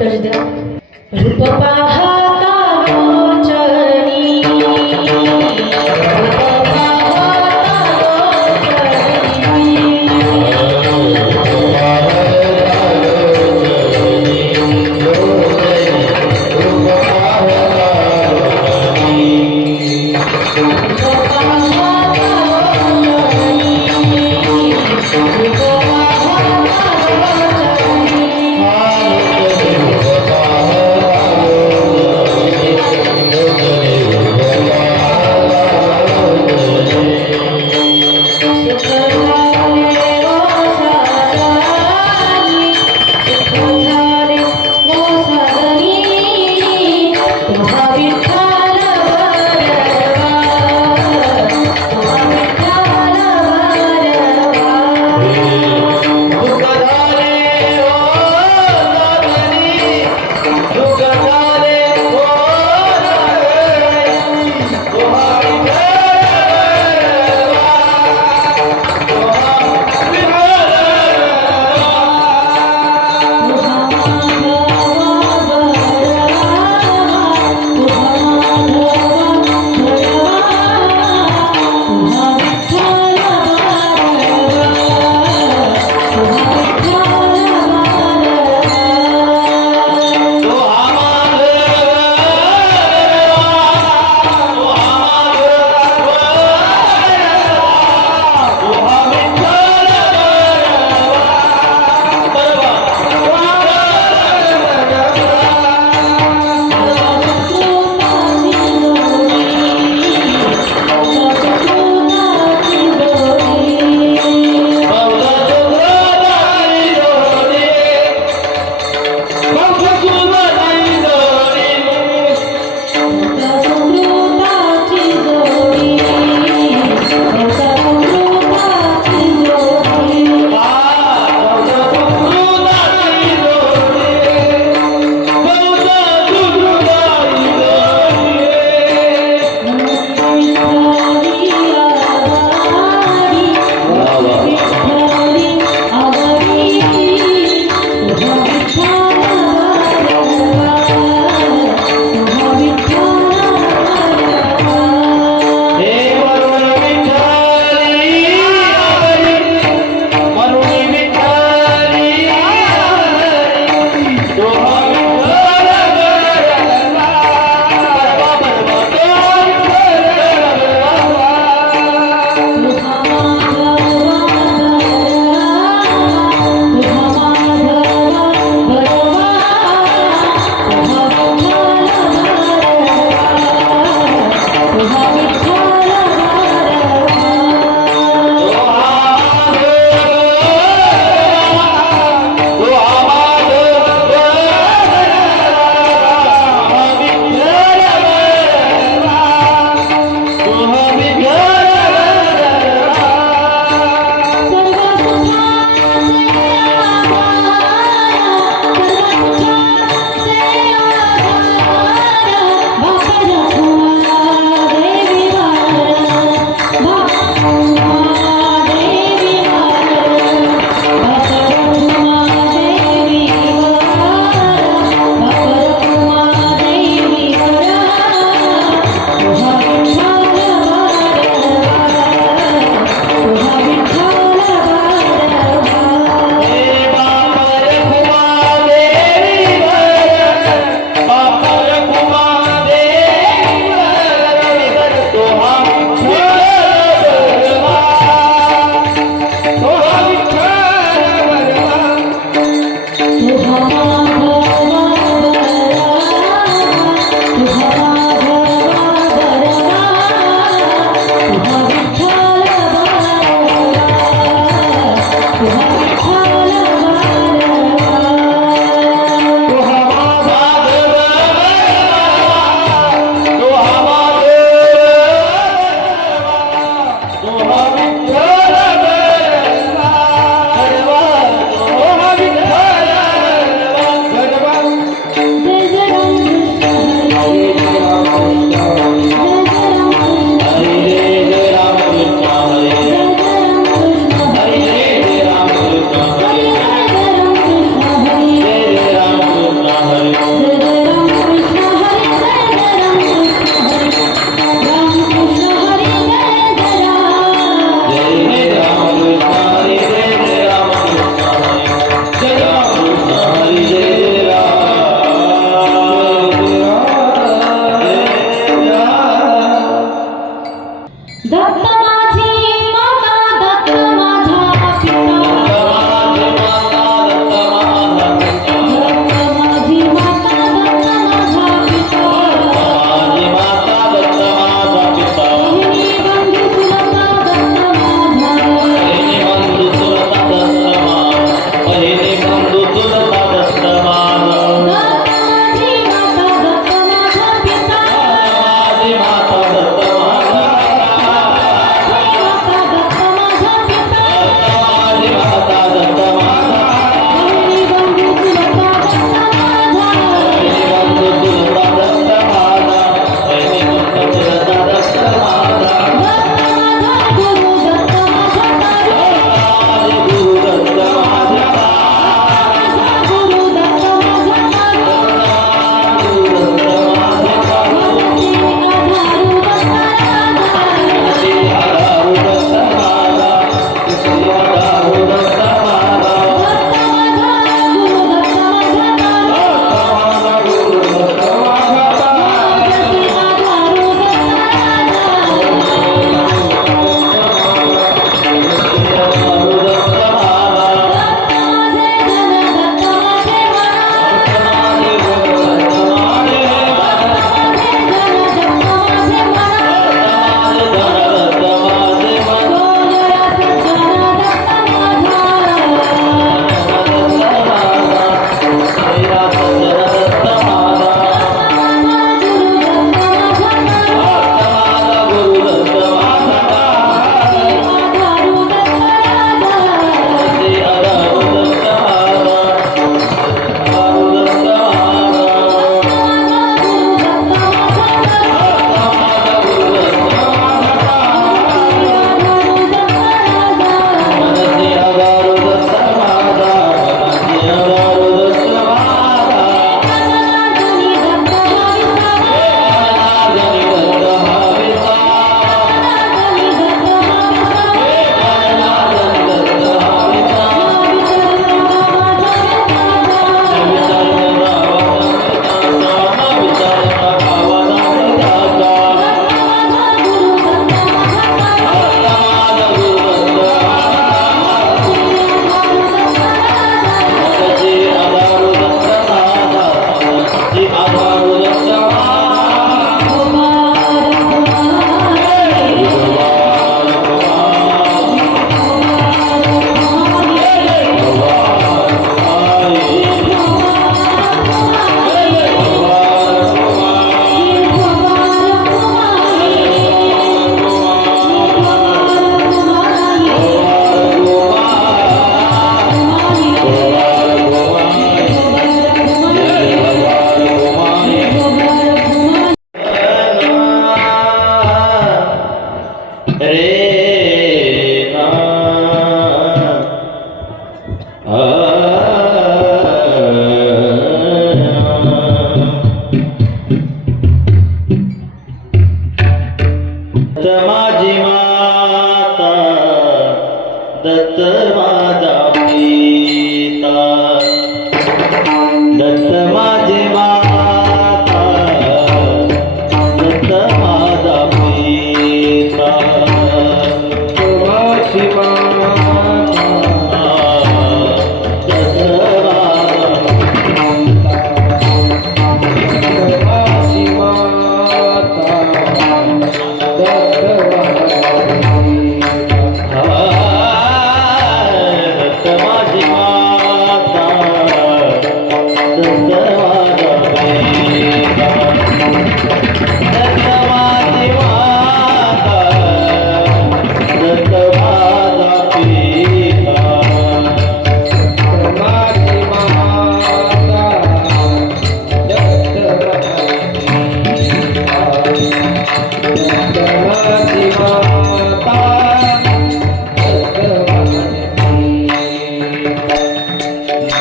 Touch द्या. रूप पाहता लोचनी, रूप पाहता लोचनी,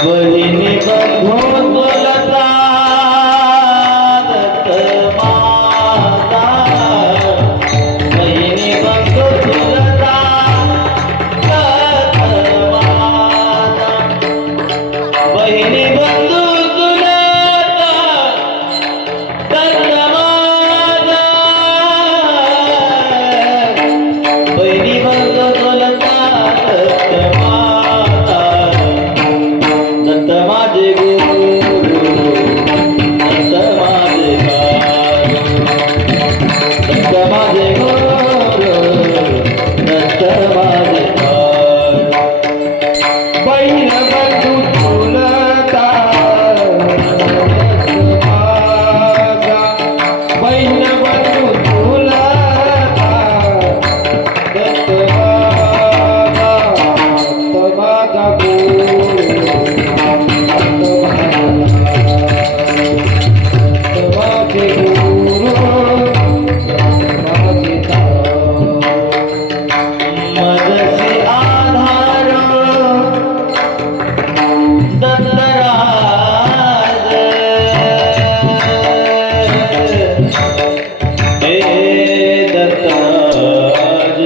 बहिणी बंधू बोलता दत्त माता बहिणी बंधू बोलता दत्त माता बहिणी बंधू बोलता दत्त माता बहिणी बंधू बोलता दत्त माता दत्त माझे गुरु दत्त माझे दत्त माझे गुरु दत्त माझे बहीण बंधू तुलता बहीण बंधू तुलता दत्त माझा गुरु मदसी आधार दत्तराज हे दत्तराज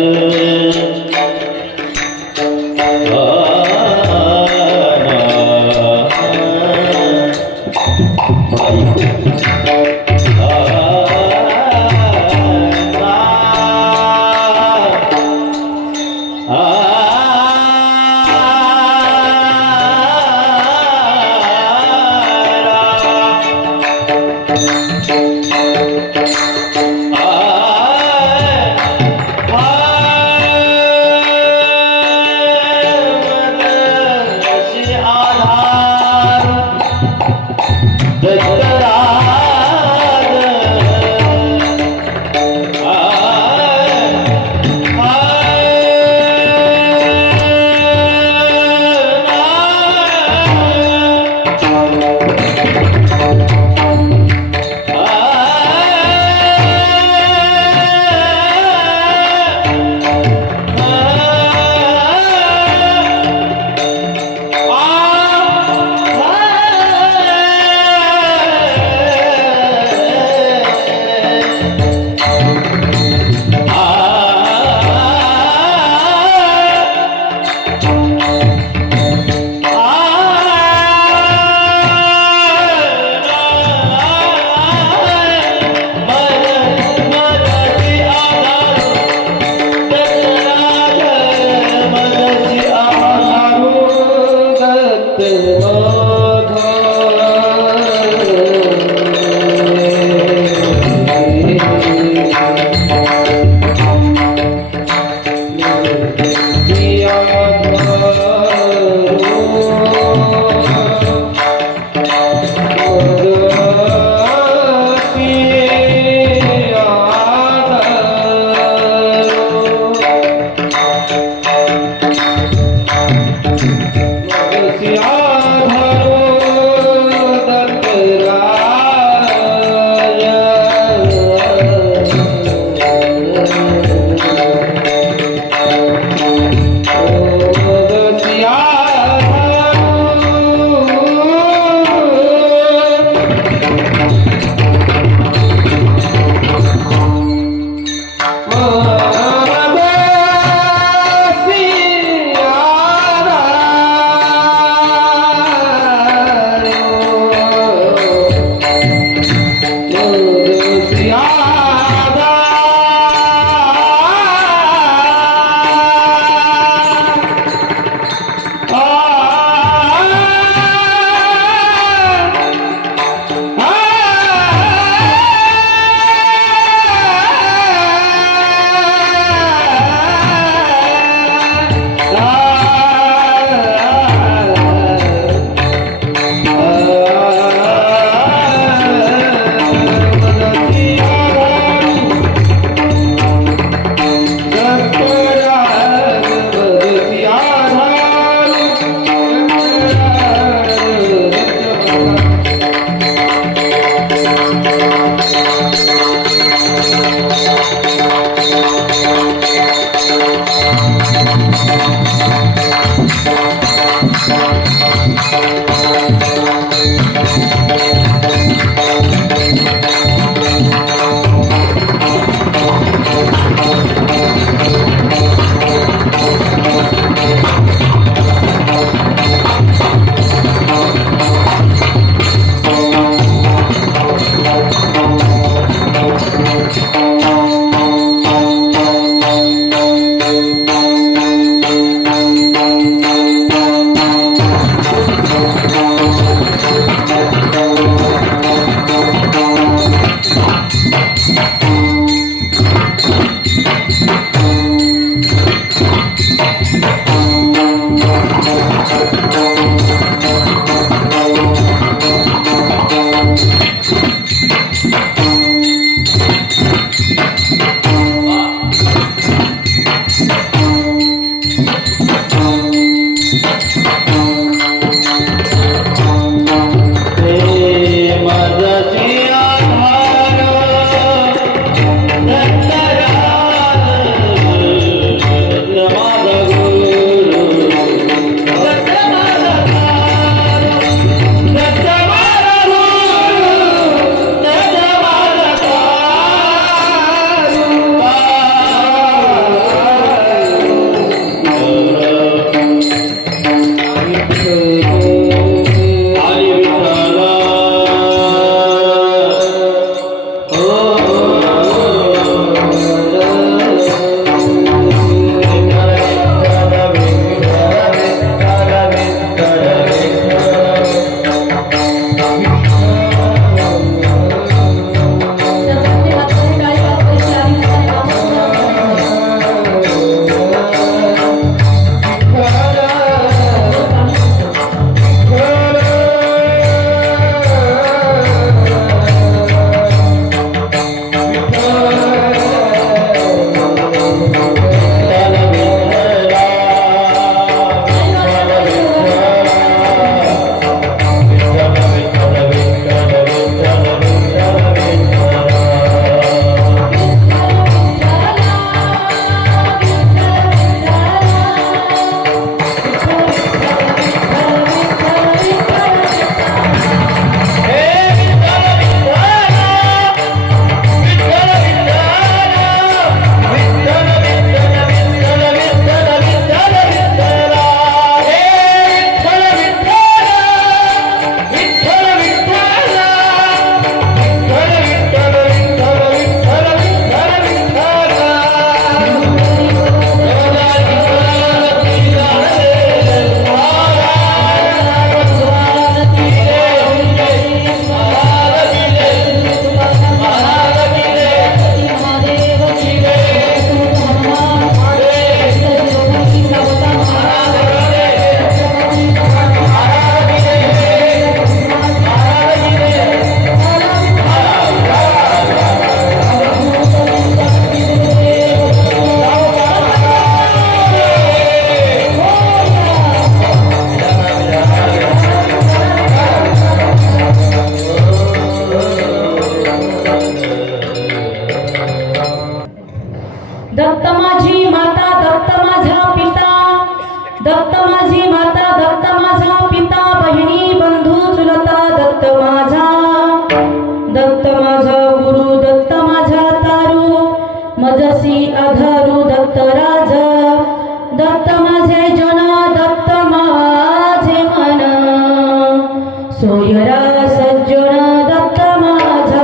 सोयरा सज्जन दत्त माझा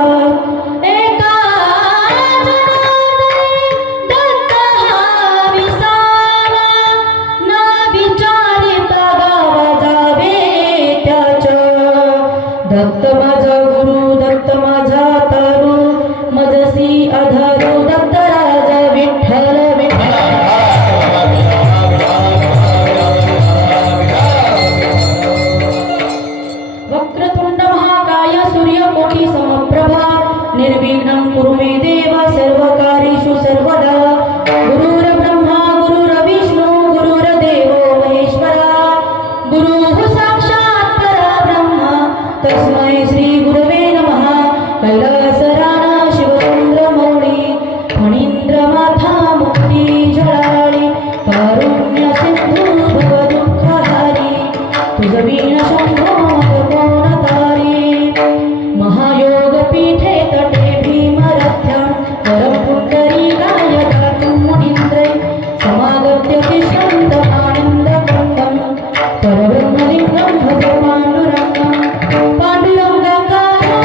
एका जनार्दनी दत्त हा विसावा ना विचारिता गावा जावे त्याच्या दत्त माझा गुरु दत्त माझा तारू मजसी आधारू दत्त राजा विठ्ठल वक्रतुंड महाकाय सूर्यकोटि समप्रभा निर्विघ्नं कुरु मे देव सर्वकार्येषु सर्वदा गुरुर्ब्रह्मा गुरुर्विष्णु गुरुर्देवो महेश्वरा गुरुः साक्षात् परब्रह्म तस्मै श्री गुरवे नमः कैलासराना शिवचंद्रमौळी फणींद्रमाथा मुक्ती जळाळी कारुण्य सिंधू भवदुःखहारी तुझवीण शंभो कोण तारी महायोग पीठे तटे भीमरथ्यां परम पुंडरीकाय गातुं मुनीन्द्रै समागत्य तिष्ठन्तमानन्दकन्दं परब्रह्मलिङ्गं भज पाण्डुरङ्गं पाण्डुरङ्गकारो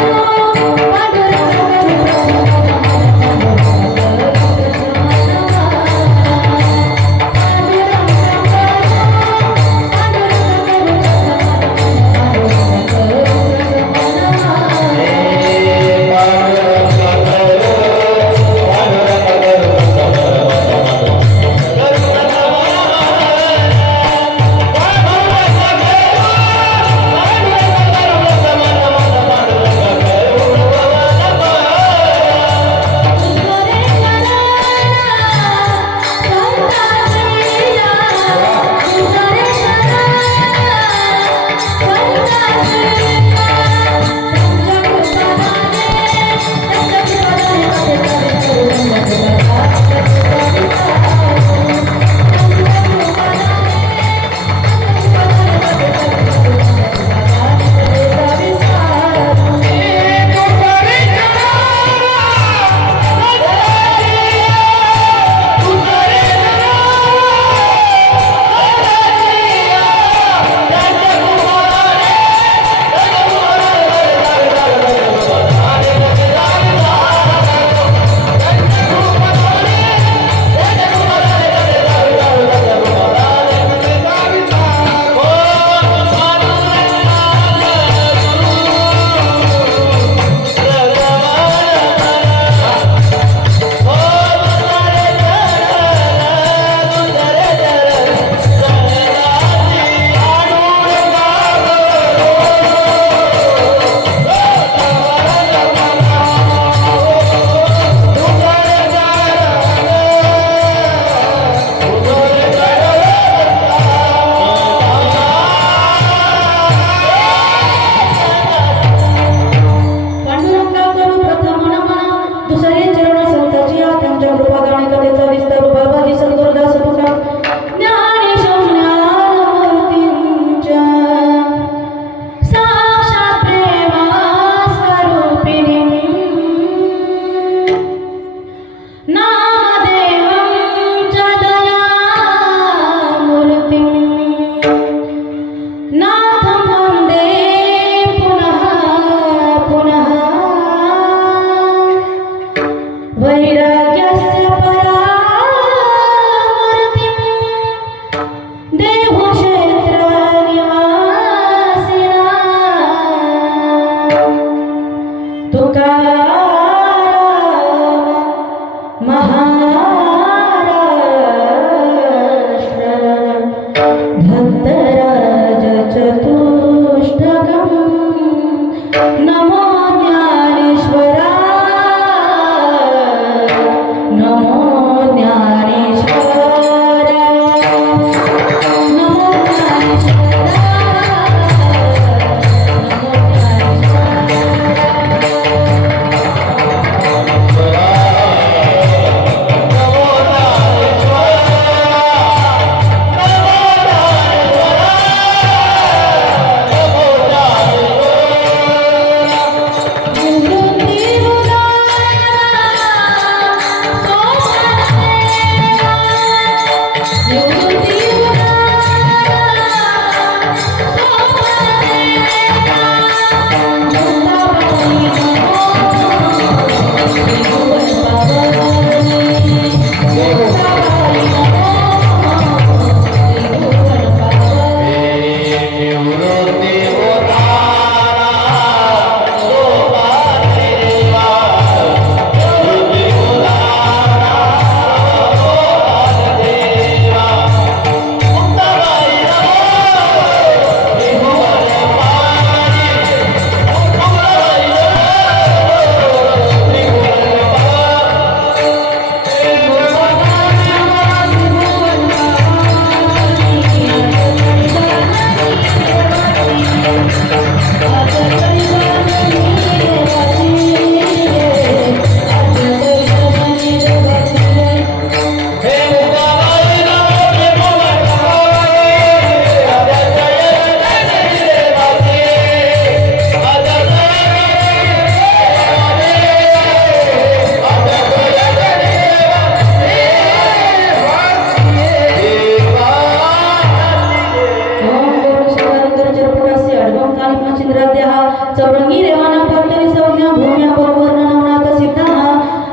विष्णुचिंद्राद्यः चौरंगी रेवानां भर्तरि संज्ञा भूम्या बहुवर्णनाम्नाथ सिद्धः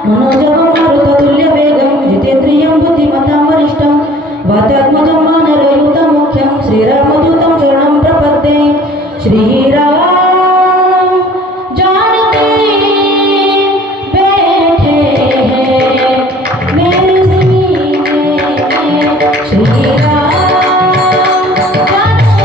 मनोजवं मारुततुल्यवेगं जितेन्द्रियं बुद्धिमतां वरिष्ठं वातात्मजं वानरयुतं मुख्यं श्रीरामदूतं शरणं प्रपद्ये श्रीराम जानकी बैठे हैं मेरे सीने श्रीराम जानकी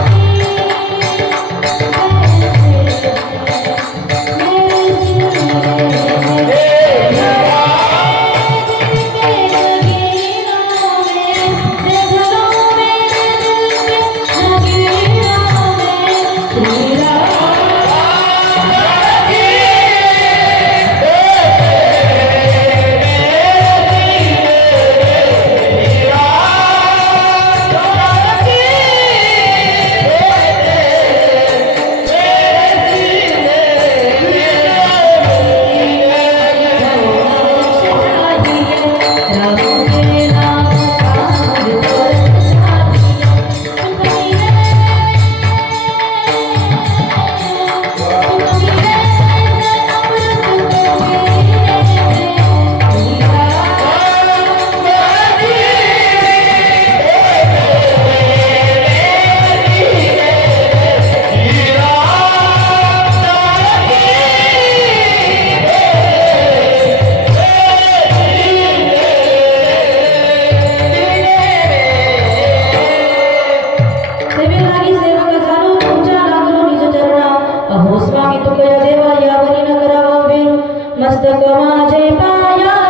सेवेलागी सेवक झालो तुमच्या लागलो निज चरणा अहो स्वामी तुकया देवा यावरी न करावा वेरू मस्तक माझे पायावरी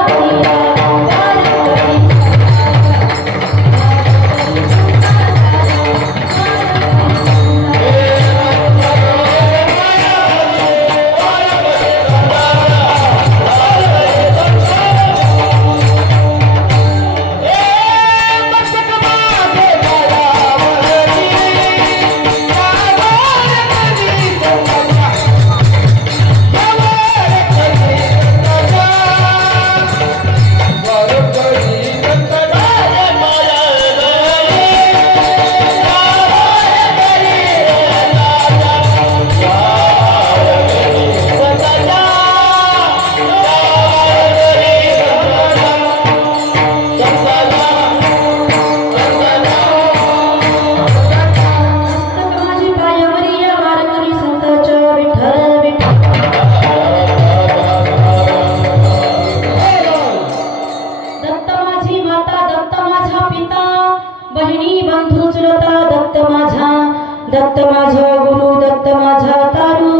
माझी पायावरी या वारकरी संतांच्या विठ्ठल विठ्ठल दत्त माझी माता दत्त माझा पिता बहिणी बंधू चुलता दत्त माझा गुरु दत्त माझा तारू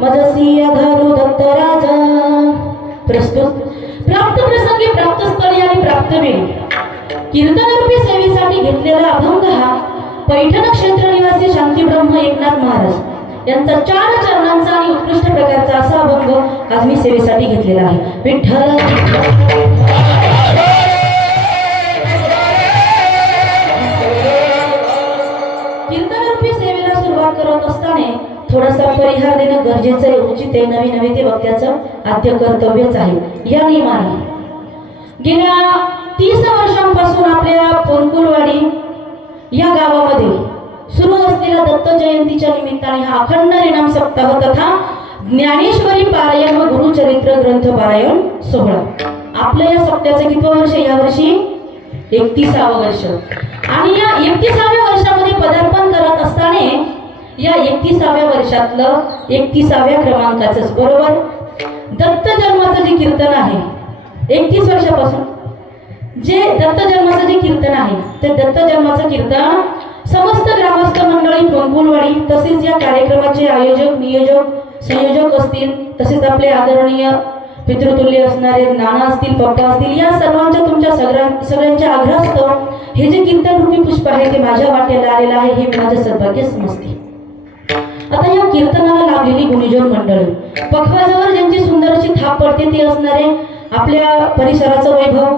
मजसी अधरू दत्त राजा प्रस्तुत प्राप्त प्रसंगी प्राप्त स्थळी आणि प्राप्त वेळी कीर्तनरूपी सेवेसाठी घेतलेला अभंग हा पैठण क्षेत्र निवासी शांती ब्रह्म एकनाथ महाराज यांचा 4 चरणांचा आणि उत्कृष्ट प्रकारचा असा अभंग आज मी सेवेसाठी घेतलेला आहे विठ्ठल कीर्तनरूपी सेवेला सुरुवात करत असताना थोडासा परिहार देणं गरजेचं आहे उचित आहे नवी ते वक्त्याचं आद्य कर्तव्यच आहे या नियमाने गेल्या 30 वर्षांपासून आपल्या पोनकुलवाडी या गावामध्ये सुरू असलेल्या दत्त जयंतीच्या निमित्ताने हा अखंड हरिनाम सप्ताह तथा ज्ञानेश्वरी पारायण व गुरुचरित्र ग्रंथ पारायण सोहळा आपल्या या सप्त्याचं कितवं वर्ष यावर्षी 31वं वर्ष आणि या 31व्या वर्षामध्ये पदार्पण करत असताना या 31व्या वर्षातलं 31व्या क्रमांकाचंच बरोबर दत्त जन्माचं जे कीर्तन आहे 31 वर्षापासून जे दत्त जन्माचं जे कीर्तन आहे ते दत्त जन्माचं कीर्तन समस्त ग्रामस्थ मंडळी पोंगुलवाडी तसेच या कार्यक्रमाचे आयोजक नियोजक संयोजक असतील तसेच आपले आदरणीय पितृतुल्य असणारे नाना असतील पप्पा असतील या सर्वांच्या तुमच्या सगळ्यांच्या आग्रहास्तव हे जे कीर्तन रूपी पुष्प आहे ते माझ्या वाटेला आलेलं आहे हे माझं सौभाग्य समजते आता या कीर्तनाला लाभलेली गुणीजन मंडळी पखवाजवळ ज्यांची सुंदर अशी थाप पडते ते असणारे आपल्या परिसराचं वैभव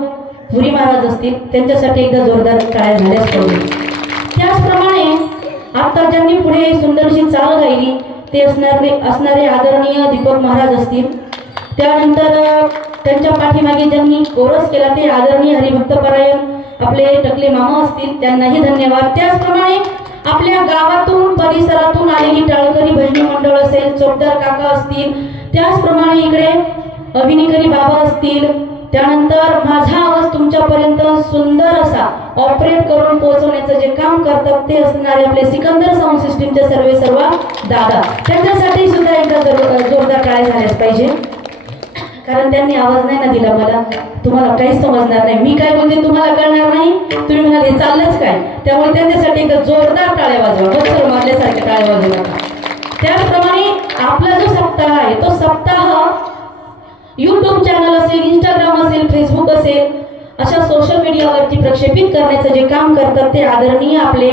पुरी महाराज असतील त्यांच्यासाठी एकदा जोरदार टाळ्या झाल्याच पाहिजे त्याचप्रमाणे आता ज्यांनी पुढे सुंदरशी चाल गायली ते असणारे आदरणीय दीपक महाराज असतील त्यानंतर त्यांच्या पाठीमागे ज्यांनी कोरस केला ते आदरणीय हरिभक्तपरायण आपले टकले मामा असतील त्यांनाही धन्यवाद त्याचप्रमाणे आपल्या गावातून परिसरातून आलेली टाळकरी भजनी असेल, चोपदार काका असतील, त्याचप्रमाणे इकडे अभिनेकरी बाबा असतील, त्यानंतर माझा आवाज तुमच्यापर्यंत सुंदर असा ऑपरेट करून पोहोचवण्याचं जे काम करतात ते असणारे आपले सिकंदर साऊंड सिस्टीमचे सर्व दादा, त्यांच्यासाठी सुद्धा एकदा जोरदार टाळ्या झाल्याच पाहिजे. कारण त्यांनी आवाज नाही ना दिला मला, तुम्हाला काहीच समजणार नाही, मी काय बोलते तुम्हाला कळणार नाही, तुम्ही म्हणाल हे चाललंच काय, त्यामुळे त्यांच्यासाठी एकदा जोरदार टाळ्या वाजवा, बच्चर मारल्यासारखे टाळ्या वाजवा. त्याचप्रमाणे आपला जो सप्ताह आहे तो सप्ताह यूट्यूब चॅनल असेल, इंस्टाग्राम असेल, फेसबुक असेल, अशा सोशल मीडियावरती प्रक्षेपित करण्याचं जे काम करतात ते आदरणीय आपले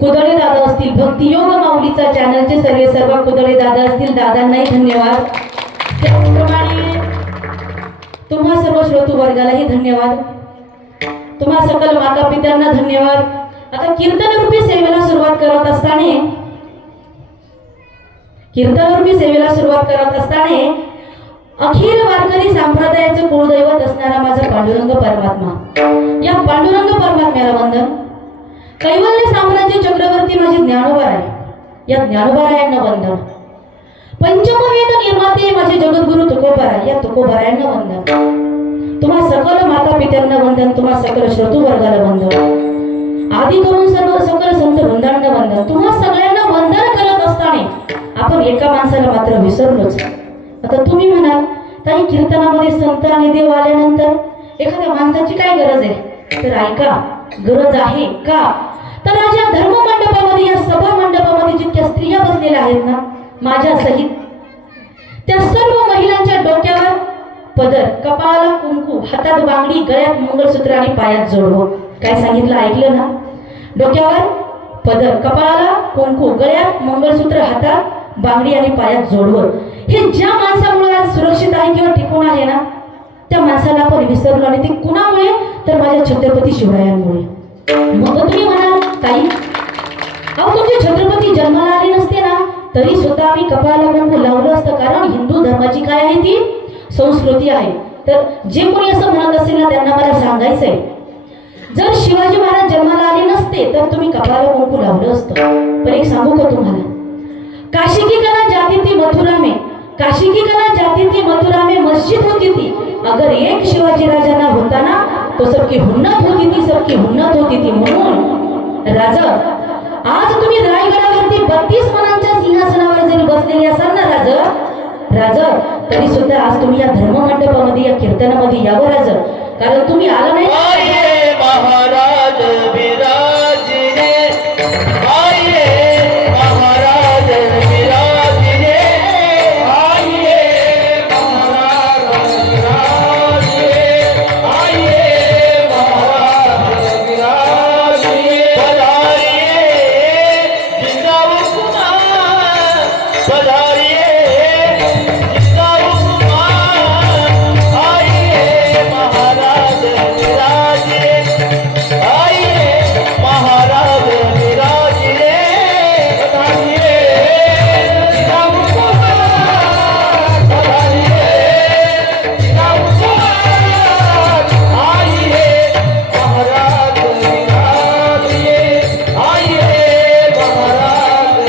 कुदळे दादा असतील, भक्तियोग माऊलीचा चॅनलचे सर्व कुदळे दादा असतील, दादांनाही धन्यवाद. त्याचप्रमाणे तुम्हा सर्व श्रोतू वर्गालाही धन्यवाद, तुम्हा सकल माता पित्यांना धन्यवाद. आता कीर्तनरूपी सेवेला सुरुवात करत असताना अखिल वारकरी संप्रदायाचे कुळदैवत असणारा माझा पांडुरंग परमात्मा, या पांडुरंग परमात्म्याला वंदन. कैवल्य साम्राज्य चक्रवर्ती माझे ज्ञानोबा आहे, या ज्ञानोबारायांना वंदन. पंचमवेद निर्माते माझे जगद्गुरु तुकोबाराय, या तुकोबारायांना वंदन. तुम्हा सकल माता पित्यांना वंदन, तुम्हा सकल श्रोतू वर्गाला वंदन, आदी करून सर्व सकल संत वृंदांना वंदन. तुम्हा सगळ्यांना वंदन करत असताना आपण एका माणसाला मात्र विसरलोच. आता तुम्ही म्हणाल ताई, कीर्तनामध्ये संत आणि देव आल्यानंतर एखाद्या माणसाची काय गरज आहे, तर ऐका, गरज आहे का, तर आज या धर्म मंडपामध्ये, या सभा मंडपामध्ये जितक्या स्त्रिया बसलेल्या आहेत ना माझ्या सहित, त्या सर्व महिलांच्या डोक्यावर पदर, कपाळाला कुंकू, हातात बांगडी, गळ्यात मंगळसूत्र आणि पायात जोडवं. काय सांगितलं ऐकलं ना? डोक्यावर पदर, कपाळाला कुंकू, गळ्यात मंगळसूत्र, हातात बांगडी आणि पायात जोडवं. हे ज्या माणसामुळे आज सुरक्षित आहे किंवा टिकून आहे ना, त्या माणसाला आपण विसरलो. आणि ते कुणामुळे, तर माझ्या छत्रपती शिवरायांमुळे. मग तुम्ही म्हणाल ताई, अहो तुमचे छत्रपती जन्माला आले नसते ना तरी सुद्धा आम्ही कपाळाला कुंकू लावलं असतं, कारण हिंदू धर्माची काय आहे ती संस्कृती आहे. तर जे कोणी असं म्हणत असेल ना त्यांना मला सांगायचंय, जर शिवाजी महाराज जन्माला आले नसते तर तुम्ही कपाळाला कुंकू लावलं असतं. पण एक सांगू का तुम्हाला, काशी की कला जाती थी मथुरा में, काशी की कला जाती थी मथुरा में, मस्जिद होती थी, अगर एक शिवाजी राजा ना होता ना तो सबकी हुन्नत होती थी, सबकी हुन्नत होती थी. म्हणून राजा, आज तुम्ही रायगडावरती 32 मनांच्या सिंहासनावर जरी बसलेले असाल ना राजा, तरी सुद्धा आज तुम्ही या धर्म मंडपामध्ये, या कीर्तनामध्ये यावं राजा, कारण तुम्ही आला नाही. महाराज विराजले, आये महाराज विराजले, आये महाराज विराजले, आये महाराज विराजले. पधारिये जिजाऊ कुमार, पधारिये जिजाऊ कुमार, आये महाराज विराजले, आये महाराज विराजले. पधारिये जिजाऊ कुमार, पधारिये जिजाऊ कुमार, आये महाराज विराजले, आये महाराज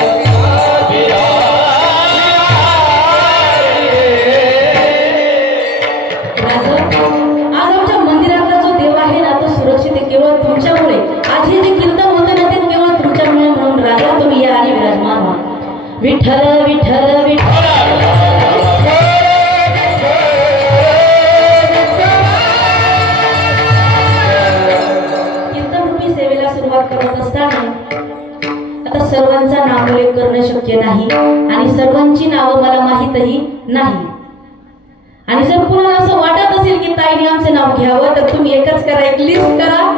राजा, आज आमच्या मंदिरातला जो देव आहे ना तो सुरक्षित आहे केवळ तुमच्यामुळे. आज हे जे कीर्तन होतं ना ते केवळ तुमच्यामुळे. म्हणून राजा तुम्ही या आणि विराजमान व्हा. विठ्ठल विठ्ठल विठ्ठल. कीर्तनरूपी सेवेला सुरुवात करत असताना आता सर्वांचा नामोल्लेख करणं शक्य नाही आणि सर्वांची नावं मला माहीतही नाही. आणि जर कुणाला असं वाटत असेल की ताईने आमचं नाव घ्यावं तर तुम्ही एकच करा, एक लिस्ट करा.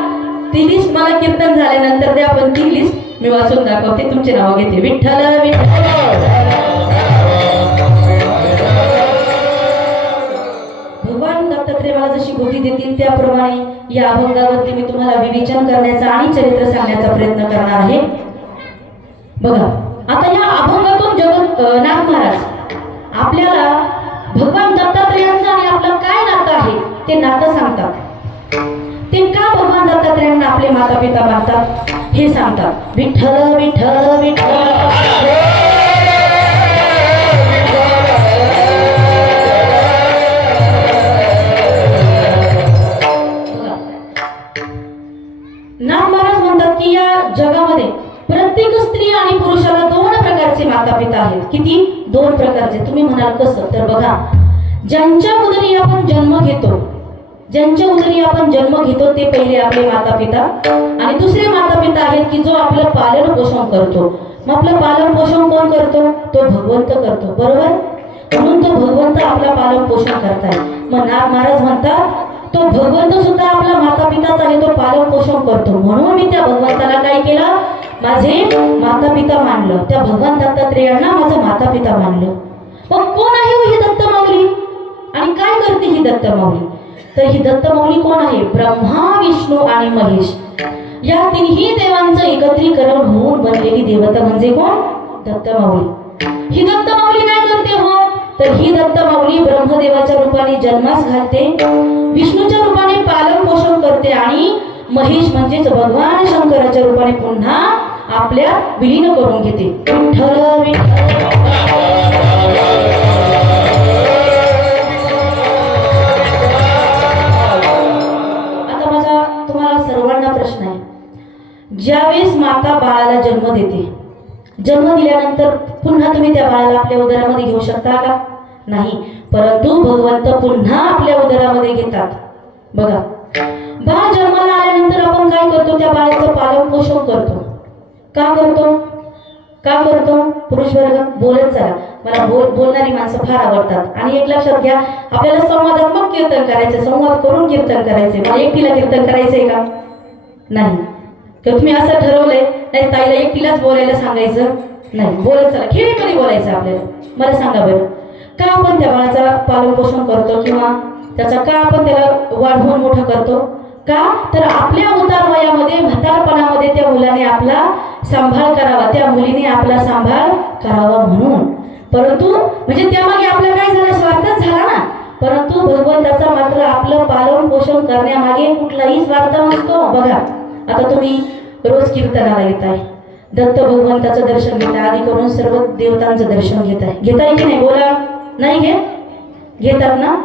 ती लिस्ट मला कीर्तन झाल्यानंतर द्या, पण ती लिस्ट मी वाचून दाखवते, तुमचे नाव घेते. विठ्ठल विठ्ठल. भगवान दत्तात्रय मला जशी बुद्धी देतील त्याप्रमाणे या अभंगावरती मी तुम्हाला विवेचन करण्याचा आणि चरित्र सांगण्याचा प्रयत्न करणार आहे. बघा, आता या अभंगातून जगन्नाथ महाराज आपल्याला भगवान दत्तात्रयांचं आणि आपलं काय नातं आहे ते नातं सांगतात. ते का भगवान दत्तात्रयांना आपले माता पिता मानतात हे सांगतात. विठ्ठल विठ्ठल विठ्ठल. पिता आहेत. किती? 2 प्रकारचे. तुम्ही म्हणाल कसं? तर बघा, ज्यांच्या उदरी आपण जन्म घेतो, ज्यांच्या उदरी आपण जन्म घेतो ते पहिले आपले माता पिता, आणि दुसरे माता पिता आहेत की जो आपलं पालन पोषण करतो. मग आपलं पालन पोषण कोण करतो? तो भगवंत करतो, बरोबर? म्हणून तो भगवंत आपला पालन पोषण करताय. मग नाथ महाराज म्हणतात तो भगवंत सुद्धा आपला माता पिताच आहे, तो पालन पोषण करतो. म्हणून मी त्या भगवंताला काय केलं? माझे माता पिता मानलं. त्या भगवान दत्तात्रेयांना माझं माता पिता मानलं. मग कोण आहे ही दत्तमाऊली आणि काय करते ही दत्तमाऊली? तर ही दत्तमाऊली कोण आहे? ब्रह्मा, विष्णू आणि महेश या तिन्ही देवांचं एकत्रीकरण होऊन बनलेली देवता म्हणजे कोण? दत्तमाऊली. ही दत्तमाऊली काय करते हो? तर ही दत्तमाऊली ब्रह्मदेवाच्या रूपाने जन्मास घालते, विष्णूच्या रूपाने पालन पोषण करते आणि महेश म्हणजेच भगवान शंकराच्या रूपाने पुन्हा आपल्या विलीन करून घेते. विठ्ठल विठ्ठल. आता माझा तुम्हाला सर्वांना प्रश्न आहे, ज्यावेळेस माता बाळाला जन्म देते, जन्म दिल्यानंतर पुन्हा तुम्ही त्या बाळाला आपल्या उदरामध्ये घेऊ शकता का? नाही. परंतु भगवंत पुन्हा आपल्या उदरामध्ये घेतात. बघा, बाळ जन्माला आल्यानंतर आपण काय करतो? त्या बाळाचं पालन पोषण करतो. का करतो? का करतो? पुरुष वर्ग बोलत चला, मला बोलणारी माणसं फार आवडतात. आणि एक लक्षात घ्या, आपल्याला संवादात्मक कीर्तन करायचे, संवाद करून कीर्तन करायचे. मला एकटीला कीर्तन करायचंय का? नाही. तर तुम्ही असं ठरवलंय नाही ताईला एकटीलाच बोलायला सांगायचं? नाही. बोलत चला, खेळीमध्ये बोलायचं आपल्याला. मला सांगा बरं, का आपण त्या बाळाचा पालन पोषण करतो किंवा त्याचा का आपण त्याला वाढवून मोठं करतो? का? तर आपल्या उतार वयामध्ये, म्हातारपणामध्ये त्या मुलाने आपला सांभाळ करावा, त्या मुलीने आपला सांभाळ करावा म्हणून. परंतु म्हणजे त्यामागे आपला काय झाला? स्वार्थच झाला ना. परंतु भगवंताचा मात्र आपलं पालन पोषण करण्यामागे कुठलाही स्वार्थ नसतो. बघा, आता तुम्ही रोज कीर्तनाला येताय, दत्त भगवंताचं दर्शन घेताय, आधी करून सर्व देवतांचं दर्शन घेताय की नाही? बोला. नाही घेतात ना?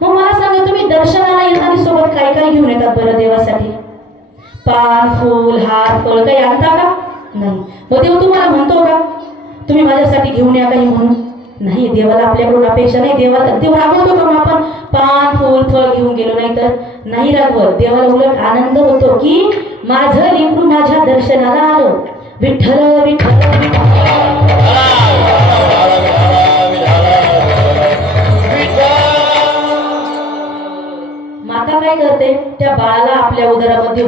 मग मला सांगा, तुम्ही दर्शनाला येताना सोबत काय काय घेऊन येतात बरं देवासाठी? पान, फूल, हार, फळ काही आणता का? नाही. मग देव तुम्हाला म्हणतो का तुम्ही माझ्यासाठी घेऊन या काही म्हणून? नाही. देवाला आपल्याकडून अपेक्षा नाही. देव रागवतो का मग आपण पान, फूल, फळ घेऊन गेलो नाही तर? नाही रागवत. देवाला उलट आनंद होतो की माझं लेकरू माझ्या दर्शनाला आलं. विठ्ठल विठ्ठल. माता काय करते? त्या बाळाला आपल्या उदरामध्ये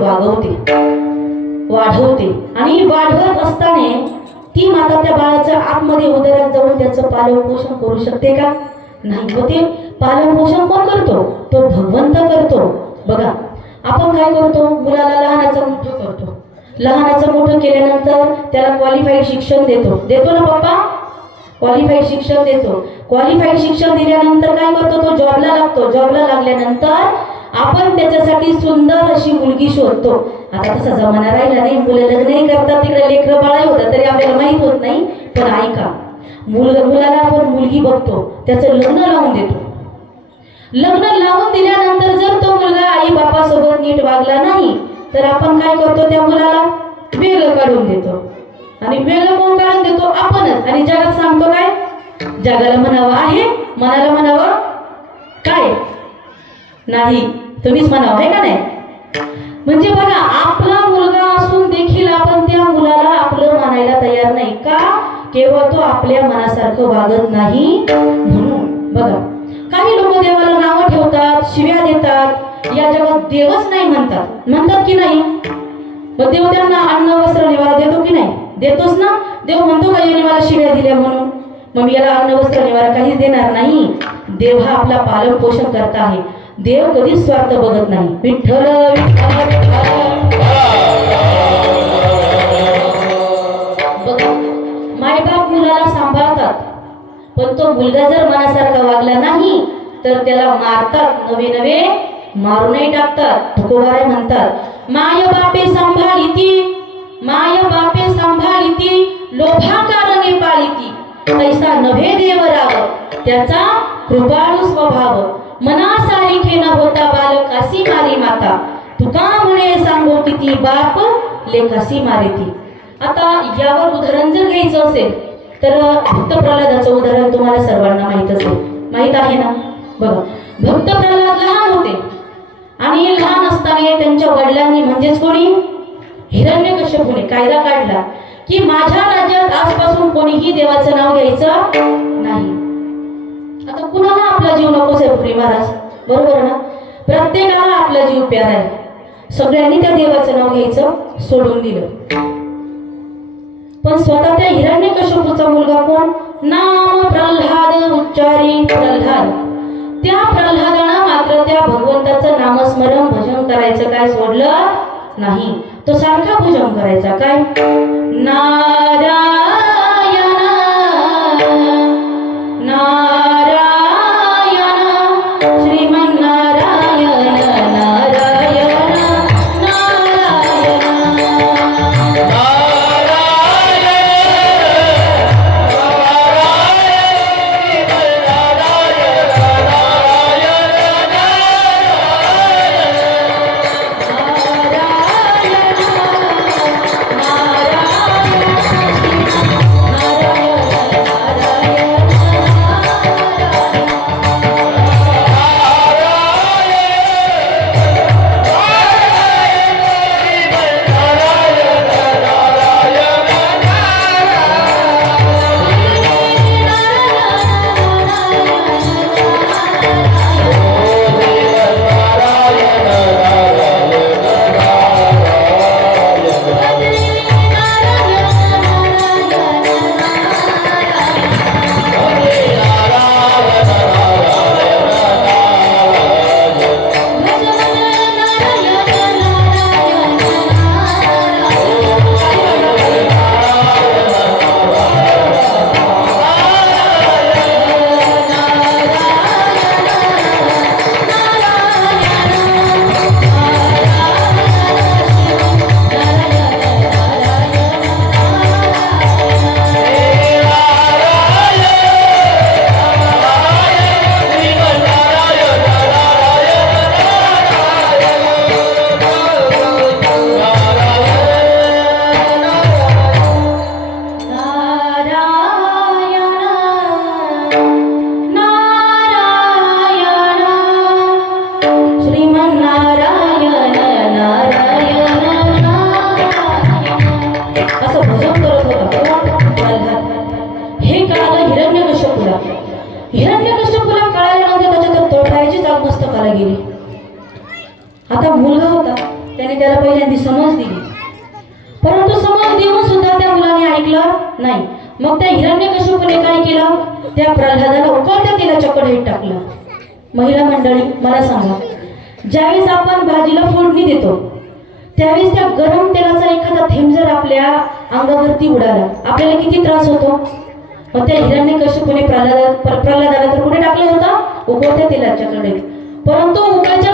वाढवते आणि वाढवत असताना ती माता त्या बाळाच्या आतमध्ये उदरात जाऊन त्याचं पालन पोषण करू शकते का? नाही. मग ते पालन पोषण कोण करतो? तो भगवंत करतो. बघा, आपण काय करतो? मुलाला लहानाचं मोठं करतो. लहानाचं मोठं केल्यानंतर त्याला क्वालिफाईड शिक्षण देतो ना पप्पा? क्वालिफाईड शिक्षण देतो. क्वालिफाईड शिक्षण दिल्यानंतर काय करतो? तो जॉबला लागतो. जॉबला लागल्यानंतर आपण त्याच्यासाठी सुंदर अशी मुलगी शोधतो. आता तसा जमाना राहिला नाही, मुलं लग्नही करतात, तिकडे लेकरं बाळही होतं तरी आपल्याला माहीत होत नाही. पण ऐका, मुलाला आपण मुलगी बघतो, त्याचं लग्न लावून देतो. लग्न लावून दिल्यानंतर जर तो मुलगा आई बापासोबत नीट वागला नाही तर आपण काय करतो? त्या मुलाला वेगळं काढून देतो. आणि वेगळं कोण काढून देतो? आपणच. आणि जगात सांगतो काय? जगाला म्हणावं आहे, मनाला म्हणावं काय? नाही. तुम्हीच म्हणावं, आहे का नाही? म्हणजे बघा, आपला मुलगा असून देखील आपण त्या मुलाला आपलं मानायला तयार नाही. का? केवळ तो आपल्या मनासारखं वागत नाही म्हणून. बघा, काही लोक देवाला नावं ठेवतात, शिव्या देतात, या जगात देवच नाही म्हणतात की नाही? मग देव त्यांना अन्न वस्त्र निवारा देतो की नाही? देतोच ना. देव म्हणतो का याने मला शिव्या दिल्या म्हणून मग मी याला अन्न वस्त्र निवारा काहीच देणार नाही? देव हा आपला पालन पोषण करता आहे. देव कधीच स्वार्थ बघत नाही. विठ्ठल विठ्ठल. बघा, मायबाप मुलाला सांभाळतात, पण तो मुलगा जर मनासारखा वागला नाही तर त्याला मारतात, नवे मारूनही टाकतात. तुकोबाराय म्हणतात, माय बापे सांभाळीती लोभा कारणे पाळीती, तैसा नभे देव राव त्याचा कृपाळू स्वभाव, मनासारिखे न होता बालकासी मारी माता, तुका म्हणे सांगो किती बाप लेखासी मारिती. आता यावर उदाहरण जर घ्यायचं असेल तर भक्त प्रल्हादाचं उदाहरण तुम्हाला सर्वांना माहीतच आहे, माहीत आहे ना? बघा, भक्त प्रल्हाद लहान होते आणि लहान असताना त्यांच्या वडिलांनी म्हणजेच कोणी, हिरण्यकश्यपूने कायदा काढला की माझ्या राज्यात आजपासून कोणीही देवाचं नाव घ्यायचं नाही. आता कुणाला आपला जीव नकोच आहे पुरी महाराज, बरोबर ना? प्रत्येकाला आपला जीव प्यारा आहे. सगळ्यांनी त्या देवाचं नाव घ्यायचं सोडून दिलं. पण स्वतः त्या हिरण्यकश्यपूचा मुलगा कोण, नाम प्रल्हाद उच्चारी प्रल्हाद, त्या प्रल्हादानं मात्र त्या भगवंताचं नामस्मरण भजन करायचं काय सोडलं नाही. तो सारखा भजन करायचा काय, नारायण नारायण श्रीमन्नारायण नारायण नारायण. हिरण्यकश्यपूला कळाल्यानंतर त्याच्या तर तळपायाची जाग मस्तकाला गेली. आता मुलगा होता, त्याने त्याला पहिल्यांदा समज दिली, परंतु समज देऊन सुद्धा त्या मुलाने ऐकलं नाही. मग त्या हिरण्यकश्यपूने काय केलं, त्या प्रल्हादाला उकळत्या तेलाच्या कढईत टाकलं. महिला मंडळी, मला सांगा, ज्यावेळेस आपण भाजीला फोडणी देतो त्यावेळेस त्या गरम तेलाचा एखादा थेंब जर आपल्या अंगावरती उडाला, आपल्याला किती त्रास होतो? मग त्या हिरण्यकश्यपूने प्रल्हादाला तर कुठे टाकलं होतं, उकळत्या तेलाच्या कढईत. परंतु उकळत्या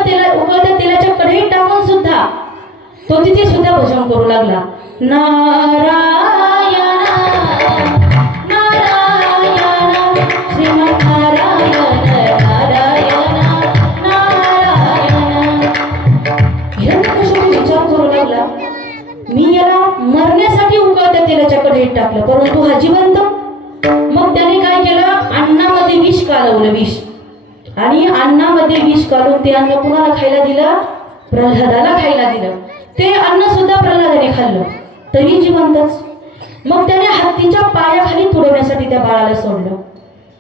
तेलाच्या कढईत टाकून सुद्धा तो तिथे सुद्धा भजन करू लागला, नारायण नारायण श्रीमन्नारायण नारायण नारायण. हिरण्यकश्यपू विचार करू लागला, मी याला मरण्यासाठी उकळत्या तेलाच्या कढईत टाकलं, परंतु हा जिवंत. मग त्याने काय केलं, अन्नामध्ये विष कालवलं, विष. आणि अन्नामध्ये विष काढून ते अन्न कुणाला खायला दिलं, प्रल्हादाला खायला दिलं. ते अन्न सुद्धा प्रल्हादाने खाल्लं, तरी जिवंतच. मग त्याने हत्तीच्या पायाखाली तुडवण्यासाठी त्या बाळाला सोडलं.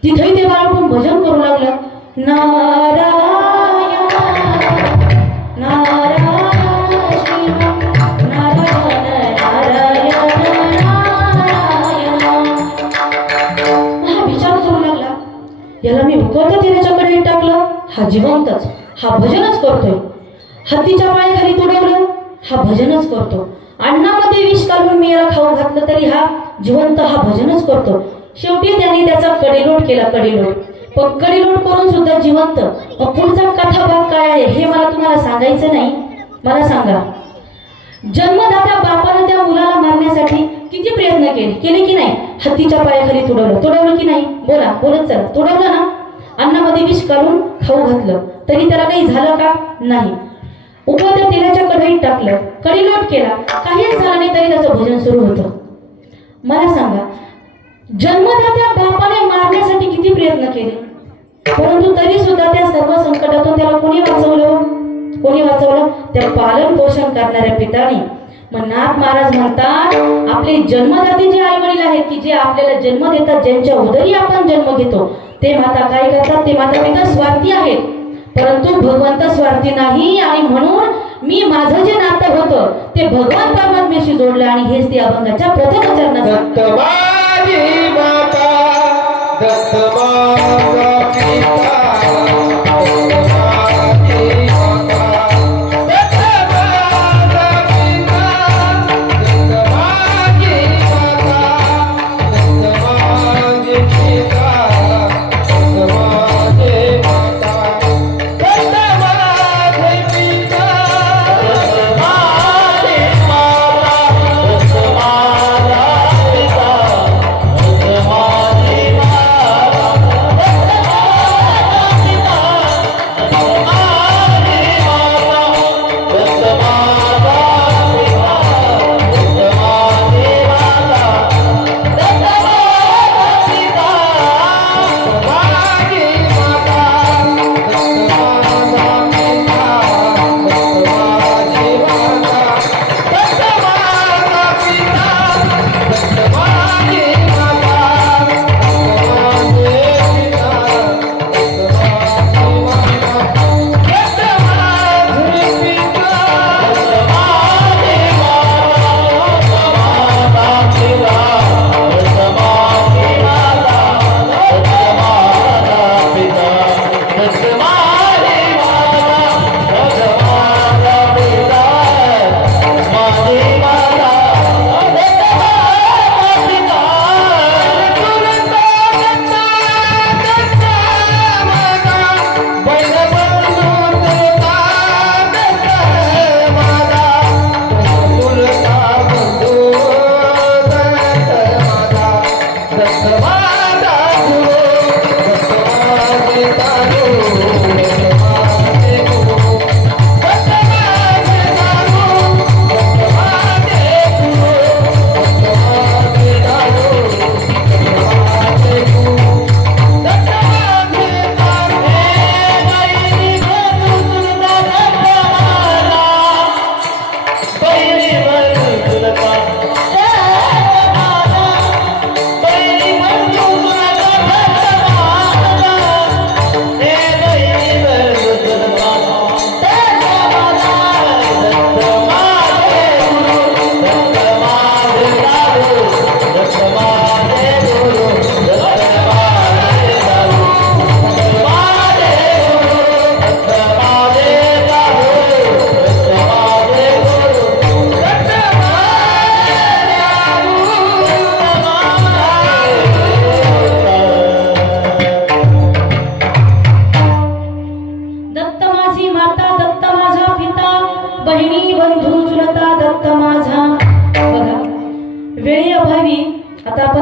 तिथेही ते बाळ पण भजन करू लागलं, नारायण नारायण नारायण नारायण नारायण. हा विचार करू लागला, याला मी उकळत्या तेलाच्या कढईत टाकलं, हा जिवंतच, हा भजनच करतोय. हत्तीच्या पायाखाली तुडवलं, हा भजनच करतो. अन्नामध्ये विष काढून मी याला खाऊ घातलं, तरी हा जिवंत, हा भजनच करतो. शेवटी त्याने त्याचा कडेलोट केला, कडेलोट. पण कडेलोट करून सुद्धा जिवंत. मग पुढचा कथा भाग काय आहे हे मला तुम्हाला सांगायचं नाही. मला सांगा, जन्मदात्या बापानं त्या मुलाला मारण्यासाठी किती प्रयत्न केले की नाही? हत्तीच्या पायाखाली तुडवलं की नाही? बोला, बोलत चला. तुडवलं ना, अन्नामध्ये विष काढून खाऊ घातलं, तरी त्याला काही झालं का? नाही. उकळत्या तेलाच्या कढईत टाकलं, कडेलोट केला, काहीच झालं नाही, तरी त्याचं भजन सुरू होतं. मला सांगा, जन्मदात्या बापाने मारण्यासाठी किती प्रयत्न केले, परंतु तरी सुद्धा त्या सर्व संकटातून त्याला कोणी वाचवलं? त्या पालन पोषण करणाऱ्या पिताने. मग नाथ महाराज म्हणतात, आपले जन्मदाते जे आई वडील आहेत की जे आपल्याला जन्म देतात, ज्यांच्या उदरी आपण जन्म घेतो, ते माता काय करतात? ते माता पिता स्वार्थी आहेत, परंतु भगवंत स्वार्थी नाही. आणि म्हणून मी माझं जे नातं होतं ते भगवान परमात्म्याशी जोडलं. आणि हेच ते अभंगाच्या प्रथम चरणात दत्त माझी माता, दत्त माझा पिता,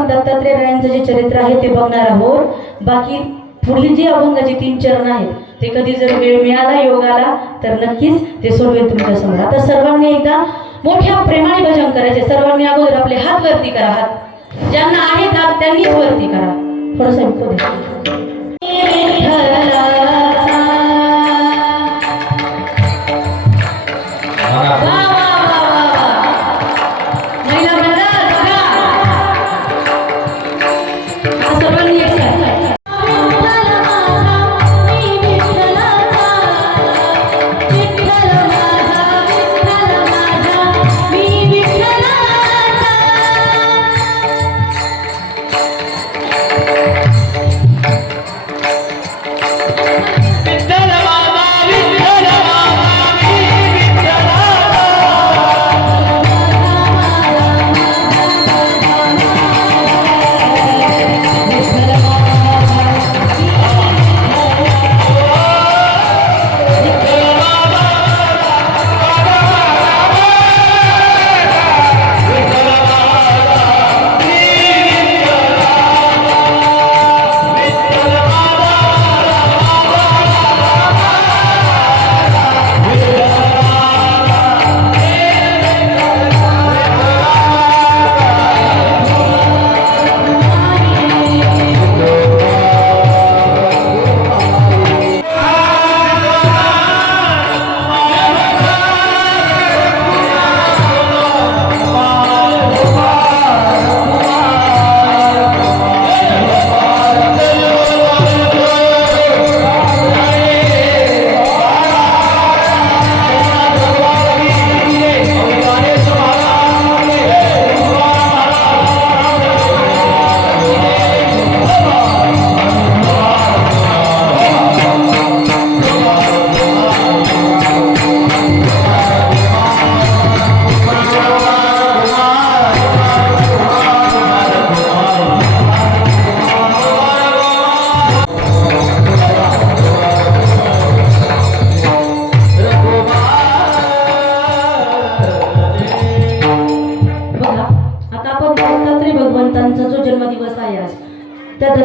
दत्तात्रेयांचं जे चरित्र आहे ते बघणार आहोत. बाकी पुढील जे अभंगाचे 3 चरण आहेत ते कधी जर वेळ मिळाला, योग आला तर नक्कीच ते सोडवेल तुमच्या समोर. आता सर्वांनी एकदा मोठ्या प्रेमाने भजन करायचे. सर्वांनी अगोदर आपले हात वरती करा. हात ज्यांना आहेत हात त्यांनीच वरती करा. थोडंसं ऐकू दे.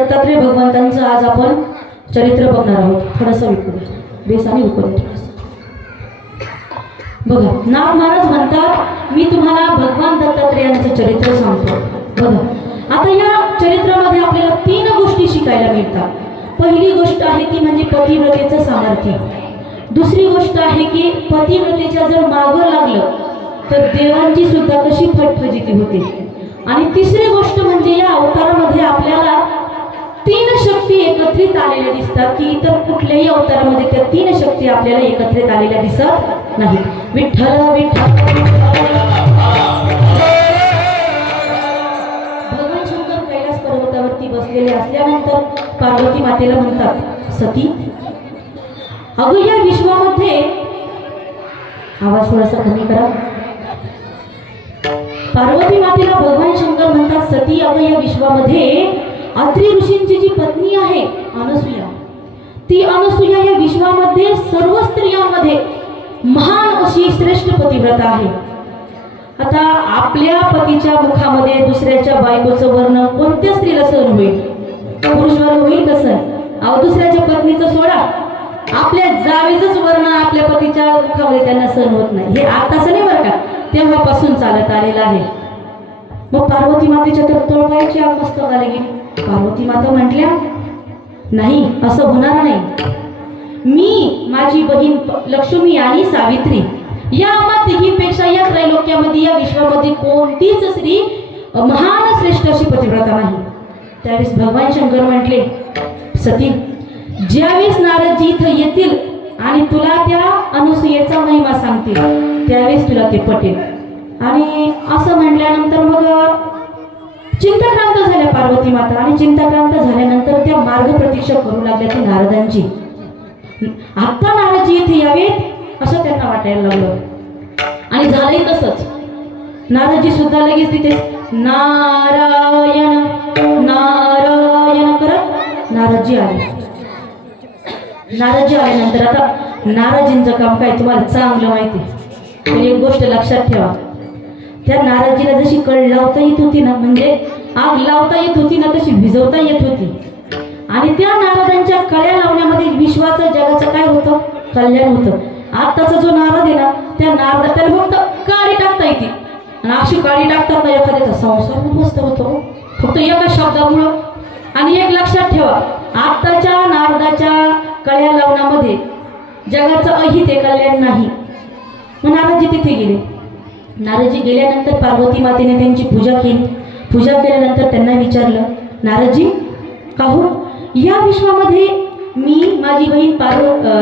दत्तात्रय भगवंतांचं आज आपण चरित्र बघणार आहोत. थोडंसं विकूया, बेसाने विकूया थोडंसं. बघा, नाथ महाराज म्हणतात मी तुम्हाला भगवान दत्तात्रयांचं चरित्र सांगतो. बघा, आता या चरित्रामध्ये आपल्याला 3 गोष्टी शिकायला मिळतात. पहिली गोष्ट आहे ती म्हणजे पतिव्रतेचं सामर्थ्य. दुसरी गोष्ट आहे की पतिव्रतेच्या जर मागं लागलं तर देवांची सुद्धा कशी फटफजिती होते. आणि तिसरी गोष्ट म्हणजे या अवतारामध्ये आपल्याला 3 शक्ती एकत्रित आलेल्या दिसतात की इतर कुठल्याही अवतारामध्ये त्या 3 शक्ती आपल्याला एकत्रित आलेल्या दिसत नाहीत. विठ्ठल विठ्ठल. भगवान शंकर कैलास पर्वतावरती बसलेले असल्यानंतर पार्वती मातेला म्हणतात, सती अगं या विश्वामध्ये, आवाज थोडासा कमी करा. पार्वती मातेला भगवान शंकर म्हणतात, सती अगं या विश्वामध्ये अत्रि ऋषींची जी पत्नी आहे अनसूया, ती अनसूया या विश्वामध्ये सर्व स्त्रियांमध्ये महान अशी श्रेष्ठ पतिव्रता आहे. आता आपल्या पतीच्या मुखामध्ये दुसऱ्याच्या बायकोचं वर्णन कोणत्या स्त्रीला सहन होईल? पुरुषवर होईल कसं? अहो दुसऱ्याच्या पत्नीचं सोडा, आपल्या जावेचंच वर्णन आपल्या पतीच्या मुखामध्ये त्यांना सहन होत नाही. हे आताच नाही बरं का, तेव्हापासून चालत आलेलं आहे. मग पार्वती मातेच्या तर तळपायाची आग मस्तकाला गेली. पार्वती माता म्हटल्या, नाही असं होणार नाही. मी, माझी बहीण लक्ष्मी आणि सावित्री या आम्हा तिघींपेक्षा या त्रैलोक्यामध्ये या विश्वामध्ये कोणतीच स्त्री महान श्रेष्ठ अशी पतिव्रता नाही. त्यावेळेस भगवान शंकर म्हटले, सती ज्यावेळेस नारदजी इथं येतील आणि तुला त्या अनुसूयेचा महिमा सांगतील त्यावेळेस तुला ते पटेल. आणि असं म्हटल्यानंतर मग चिंताक्रांत झाल्या पार्वती माता. आणि चिंताक्रांत झाल्यानंतर त्या मार्ग प्रतीक्षा करू लागल्या ती नारदांची. आता नारदजी इथे यावेत असं त्यांना वाटायला लागलं. आणि झालंही तसंच. नारदजी सुद्धा लगेच तिथे नारायण नारायण करत नारदजी आले. नारदजी आल्यानंतर आता नारदजींचं काम काय तुम्हाला चांगलं माहिती. म्हणजे एक गोष्ट लक्षात ठेवा, त्या नारदजीला जशी कळ लावता येत होती ना, म्हणजे आग लावता येत होती ना, तशी भिजवता येत होती. आणि त्या नारदांच्या कळ्या लावण्यामध्ये विश्वाचं जगाचं काय होतं? कल्याण होतं. आत्ताचा जो नारद आहे ना, त्या नारदा त्याला फक्त काळी टाकता येते. आणि अशी काळी टाकतात ना एखाद्याचा संसार मस्त होतो फक्त एका शब्दामुळं. आणि एक लक्षात ठेवा, आत्ताच्या नारदाच्या कळ्या लावण्यामध्ये जगाचं अहित आहे, कल्याण नाही. मग नारदजी तिथे गेले. नारदजी गेल्यानंतर पार्वती मातेने त्यांची पूजा केली. पूजा केल्यानंतर त्यांना विचारलं, नारदजी का हो या विश्वामध्ये मी, माझी बहीण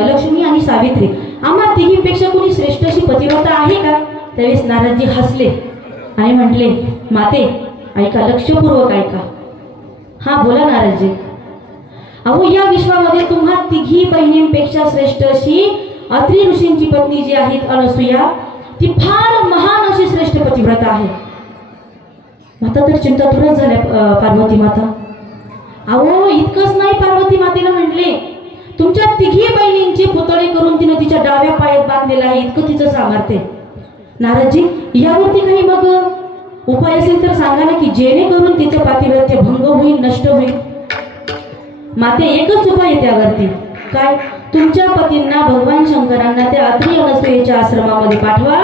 लक्ष्मी आणि सावित्री आम्हा तिघींपेक्षा कोणी श्रेष्ठ अशी पतिव्रता आहे का? त्यावेळेस नारदजी हसले आणि म्हटले, माते ऐका, लक्षपूर्वक ऐका. हा बोला नारदजी. अहो या विश्वामध्ये तुम्हा तिघी बहिणींपेक्षा श्रेष्ठ अशी अत्रि ऋषींची पत्नी जी आहे अनसूया, ती फार महान अशी श्रेष्ठ पतिव्रता आहे. माता तर चिंतातुरच झाल्या पार्वती माता. अहो इतकंच नाही, पार्वती मातेला म्हटले, तुमच्या तिघी बहिणींचे पुतळे करून तिनं तिच्या डाव्या पायात बांधलेलं आहे, इतकं तिचं सामर्थ्य. नारदजी यावरती काही मग उपाय असेल तर सांगा ना, की जेणेकरून तिचं पातिव्रत्य भंग होईल, नष्ट होईल. माते एकच उपाय आहे त्यावरती. काय? तुमच्या पतींना भगवान शंकरांना त्या अत्रि अनसूयेच्या आश्रमामध्ये पाठवा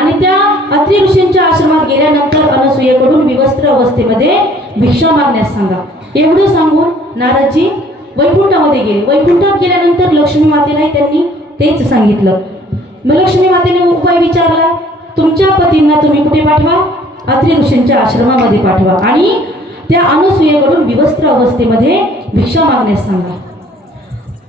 आणि त्या अत्रि ऋषींच्या आश्रमात गेल्यानंतर अनसूयेकडून विवस्त्र अवस्थेमध्ये भिक्षा मागण्यास सांगा. एवढं सांगून नारदजी वैकुंठामध्ये गेले. वैकुंठात गेल्यानंतर लक्ष्मी मातेलाही त्यांनी तेच सांगितलं. मग लक्ष्मी मातेने उपाय विचारला, तुमच्या पतींना तुम्ही कुठे पाठवा? अत्रि ऋषींच्या आश्रमामध्ये पाठवा आणि त्या अनसूयेकडून विवस्त्र अवस्थेमध्ये भिक्षा मागण्यास सांगा.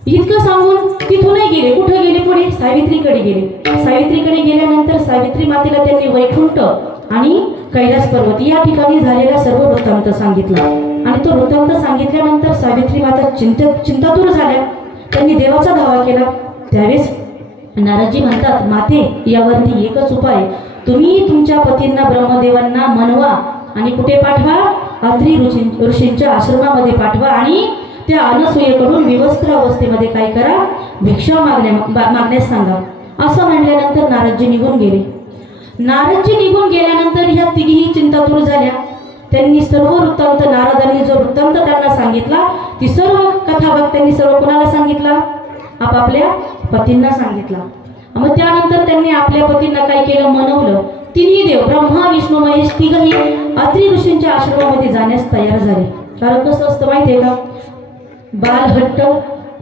इतकं सांगून तिथूनही गेले. कुठं गेले? पुढे सावित्रीकडे गेले. सावित्रीकडे गेल्यानंतर सावित्री मातेला त्यांनी वैकुंठ आणि कैलास पर्वत या ठिकाणी झालेला सर्व वृत्तांत सांगितला. आणि तो वृत्तांत सांगितल्यानंतर सावित्री माता चिंतातुर झाल्या. त्यांनी देवाचा धावा केला. त्यावेळेस नारदजी म्हणतात, माते यावरती एकच उपाय, तुम्ही तुमच्या पतींना ब्रह्मदेवांना मनवा आणि कुठे पाठवा? अत्रि ऋषींच्या आश्रमामध्ये पाठवा आणि त्या अनसूयेकडून विवस्त्र अवस्थेमध्ये काय करा? भिक्षा मागण्यास सांगा. असं म्हटल्यानंतर नारदजी निघून गेले. नारदजी निघून गेल्यानंतर ह्या तिघीही चिंतातुर झाल्या. त्यांनी सर्व वृत्तांत, नारदांनी जो वृत्तांत त्यांना सांगितला ती सर्व कथा त्यांनी सर्व कोणाला सांगितला? आपापल्या पतींना सांगितला. मग त्यानंतर त्यांनी आपल्या पतींना काय केलं? मनवलं. तिन्ही देव ब्रह्मा विष्णू महेश तिघही अत्रि ऋषींच्या आश्रमामध्ये जाण्यास तयार झाले. कारण कसं असतं माहितीये का? बालहट्ट,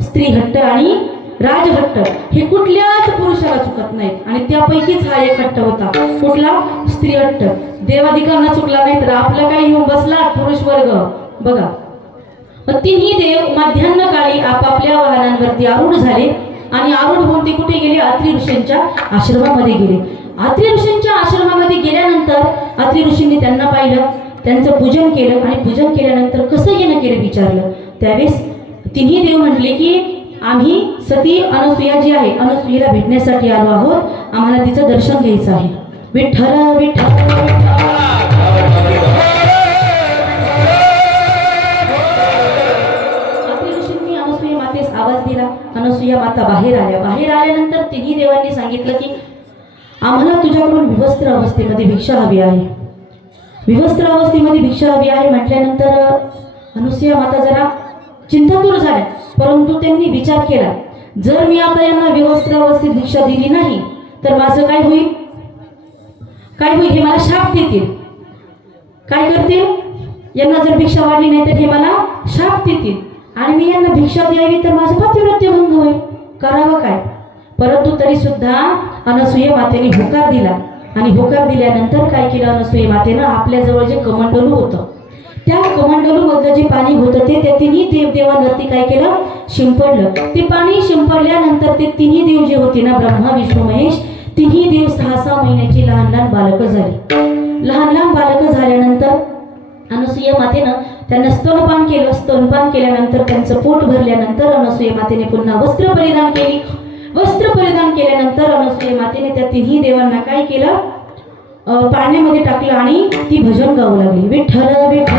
स्त्रीहट्ट आणि राजहट्ट हे कुठल्याच पुरुषाला चुकत नाहीत आणि त्यापैकीच हा एक हट्ट होता. कुठला? स्त्रीहट्ट. देवाधिकांना चुकला नाही तर आपला काय येऊन बसला पुरुष वर्ग बघा. मग तिन्ही देव मध्यान्ह काळी आपापल्या वाहनांवरती आरूढ झाले आणि आरूढ होऊन ते कुठे गेले? अत्रि ऋषींच्या आश्रमामध्ये गेले. अत्रि ऋषींच्या आश्रमामध्ये गेल्यानंतर अत्रि ऋषींनी त्यांना पाहिलं, त्यांचं पूजन केलं आणि पूजन केल्यानंतर कसं येणं केलं विचारलं. त्यावेळेस तिन्ही देव म्हटले की आम्ही सती अनसुया जी आहे अनसुयेला भेटण्यासाठी आलो आहोत, आम्हाला तिचं दर्शन घ्यायचं आहे. विठ्ठल विठ्ठल. आवाज दिला. अनसुया माता बाहेर आल्या. बाहेर आल्यानंतर तिन्ही देवांनी सांगितलं की आम्हाला तुझ्याकडून विवस्त्र अवस्थेमध्ये भिक्षा हवी आहे. विवस्त्र अवस्थेमध्ये भिक्षा हवी आहे म्हटल्यानंतर अनसुया माता जरा चिंतातूर झाल्या. परंतु त्यांनी विचार केला, जर मी आता यांना विवस्त्र अवस्थेत भिक्षा दिली नाही तर माझं काय होईल? काय होईल? हे मला शाप देतील. काय करतील? यांना जर भिक्षा वाढली नाही तर हे मला शाप देतील आणि मी यांना भिक्षा द्यावी तर माझं पतिव्रत्य भंग होईल. करावं काय? परंतु तरी सुद्धा अनसुया मातेने होकार दिला आणि होकार दिल्यानंतर काय केलं? अनसुया मातेनं आपल्याजवळ जे कमंडलू होतं त्या कमंडलू मधलं जे पाणी होतं ते त्या तिन्ही देवांवरती काय केलं? शिंपडलं. ते पाणी शिंपडल्यानंतर ते तिन्ही देव जे होते ना ब्रह्मा विष्णू महेश तिन्ही देव 6-6 महिन्याची लहान लहान बालकं झाली. लहान लहान बालकं झाल्यानंतर अनसुया मातेनं त्यांना स्तनपान केलं. स्तनपान केल्यानंतर त्यांचं पोट भरल्यानंतर अनसुया मातेने पुन्हा वस्त्र परिधान केली. वस्त्र परिधान केल्यानंतर अनसुया मातेने त्या तिन्ही देवांना काय केलं? पाण्यामध्ये टाकलं आणि ती भजन गाऊ लागली. विठ्ठल विठ्ठल.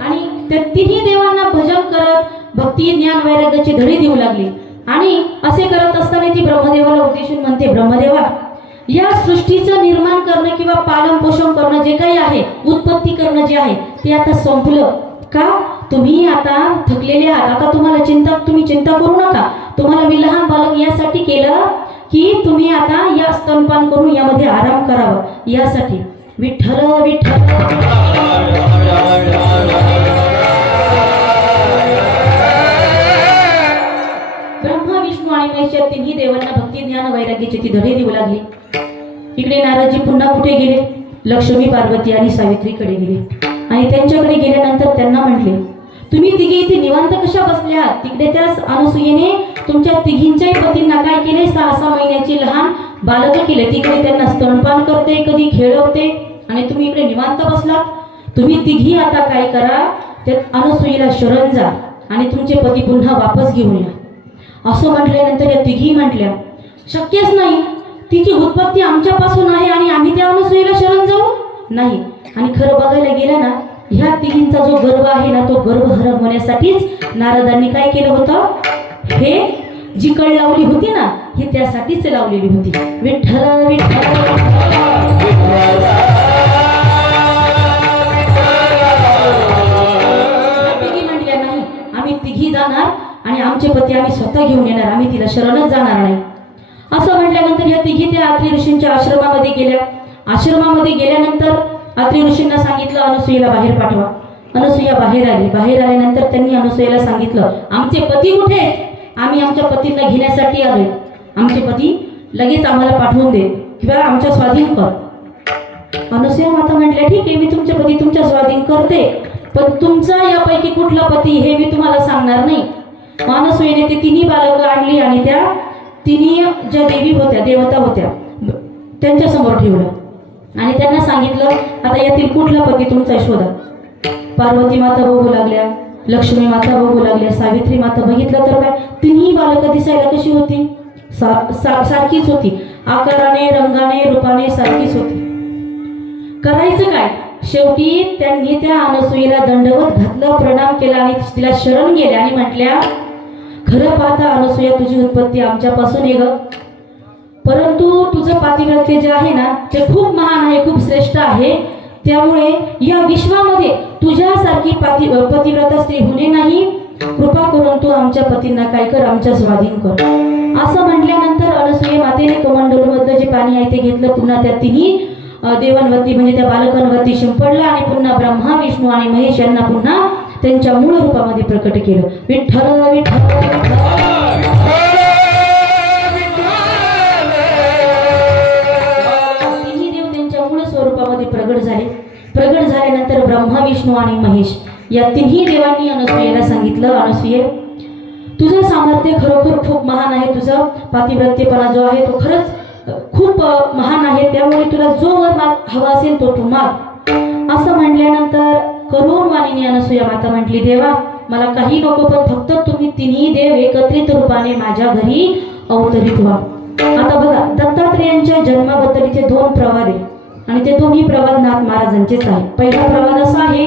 आणि त्या तिन्ही देवांना भजन करत भक्ती ज्ञान वैराग्याची धडी देऊ लागली. आणि असे करत असताना ती ब्रह्मदेवाला उद्देशून म्हणते, ब्रह्मदेवा, या सृष्टीचं निर्माण करणं किंवा पालन पोषण करणं जे काही आहे, उत्पत्ती करणं जे आहे ते आता संपलं का? तुम्ही आता थकलेले आहात. आता तुम्ही चिंता करू नका. तुम्हाला मी लहान बालक यासाठी केलं की तुम्ही आता या स्तनपान करून यामध्ये आराम करावा यासाठी. विठ्ठल विठ्ठल. ब्रह्मा विष्णू आणि महेश या तिन्ही देवांना भक्ती ज्ञान वैराग्याची ती धडे देऊ लागली. इकडे नारदजी पुन्हा कुठे गेले? लक्ष्मी पार्वती आणि सावित्रीकडे गेले आणि त्यांच्याकडे गेल्यानंतर त्यांना म्हटले, तुम्ही तिघे इथे निवांत कशा बसले आहात? तिकडे त्या अनसुयेने तुमच्या तिघींच्याही पतींना काय केले? 6-6 महिन्याची लहान बालकं केले. तिकडे त्यांना स्तनपान करते, कधी खेळवते आणि तुम्ही इकडे निवांत बसलात. तुम्ही तिघी आता काय करा? त्या अनसुयेला शरण जा आणि तुमचे पती पुन्हा वापस घेऊन या. असं म्हटल्यानंतर या तिघी म्हटल्या, शक्यच नाही. तिची उत्पत्ती आमच्यापासून आहे आणि आम्ही त्या अनसुयेला शरण जाऊ नाही. आणि खरं बघायला गेलं ना, ह्या तिघींचा जो गर्व आहे ना तो गर्व हरण होण्यासाठीच नारदांनी काय केलं होतं? हे जी कळ लावली होती ना ही त्यासाठीच लावलेली होती. विठ्ठल विठ्ठल. तिघी म्हटल्या, नाही, आम्ही तिघी जाणार आणि आमचे पती आम्ही स्वतः घेऊन येणार, आम्ही तिला शरणच जाणार नाही. असं म्हटल्यानंतर या तिघी त्या अत्रि ऋषींच्या आश्रमामध्ये गेल्या. आश्रमामध्ये गेल्यानंतर अत्रि ऋषींना सांगितलं अनसुयेला बाहेर पाठवा. अनसुया बाहेर आली. बाहेर आल्यानंतर त्यांनी अनसुयेला सांगितलं, आमचे पती कुठे आहेत? आम्ही आमच्या पतींना घेण्यासाठी आलोय. आमचे पती लगेच आम्हाला पाठवून दे किंवा आमच्या स्वाधीन कर. अनसुया माता म्हटल्या, ठीक आहे, मी तुमचे पती तुमच्या स्वाधीन करते, पण तुमचा यापैकी कुठला पती हे मी तुम्हाला सांगणार नाही. अनसुयेने ते तिन्ही बालकं आणली आणि त्या तिन्ही ज्या देवी होत्या, देवता होत्या, त्यांच्या समोर ठेवलं आणि त्यांना सांगितलं, आता यातील कुठला पती तुमचा शोधा. पार्वती माता बघू लागल्या, लक्ष्मी माता बघू लागल्या, सावित्री माता. बघितलं तर काय, तिन्ही बालकं दिसायला कशी होती? सारखीच होती. आकाराने, रंगाने, रूपाने सारखीच होती. करायचं काय? शेवटी त्यांनी त्या अनसुयेला दंडवत घातलं, प्रणाम केला आणि तिला शरण गेल्या आणि म्हटल्या, खरं पाहता अनसुया तुझी उत्पत्ती आमच्यापासून आहे ग. परंतु तुझं पातिव्रत्य जे आहे ना ते खूप महान आहे, खूप श्रेष्ठ आहे. त्यामुळे या विश्वामध्ये तुझ्यासारखी पतिव्रता स्त्री होणे नाही. कृपा करून तू आमच्या पतींना काय कर, आमच्या स्वाधीन कर. असं म्हटल्यानंतर अनसूये मातेने कमंडलूमधलं जे पाणी आहे ते घेतलं, पुन्हा त्या तिन्ही देवांवरती म्हणजे त्या बालकांवरती शिंपडलं आणि पुन्हा ब्रह्मा विष्णू आणि महेश यांना पुन्हा त्यांच्या मूळ रूपामध्ये प्रकट केलं. विठ्ठल विठ्ठल तिन्ही देव त्यांच्या मूळ स्वरूपामध्ये प्रगट झाले. प्रगट झाल्यानंतर ब्रह्मा विष्णू आणि महेश या तिन्ही देवांनी अनसूयेला सांगितलं, अनसूये तुझं सामर्थ्य खरोखर खूप महान आहे, तुझा पातिव्रत्यपणा जो आहे तो खरंच खूप महान आहे. त्यामुळे तुला जो वर हवा असेल तो तू माग. असं म्हणल्यानंतर करुण वाणीने अनसूया माता म्हटली, देवा मला काही नको, पण फक्त तुम्ही तिन्ही देव एकत्रित रूपाने माझ्या घरी अवतरित व्हा. आता बघा, दत्तात्रेयांच्या जन्माबद्दलचे दोन प्रवाद आहे आणि ते दोन्ही प्रवाद नाथ महाराजांचेच आहे. पहिला प्रवाद असा आहे,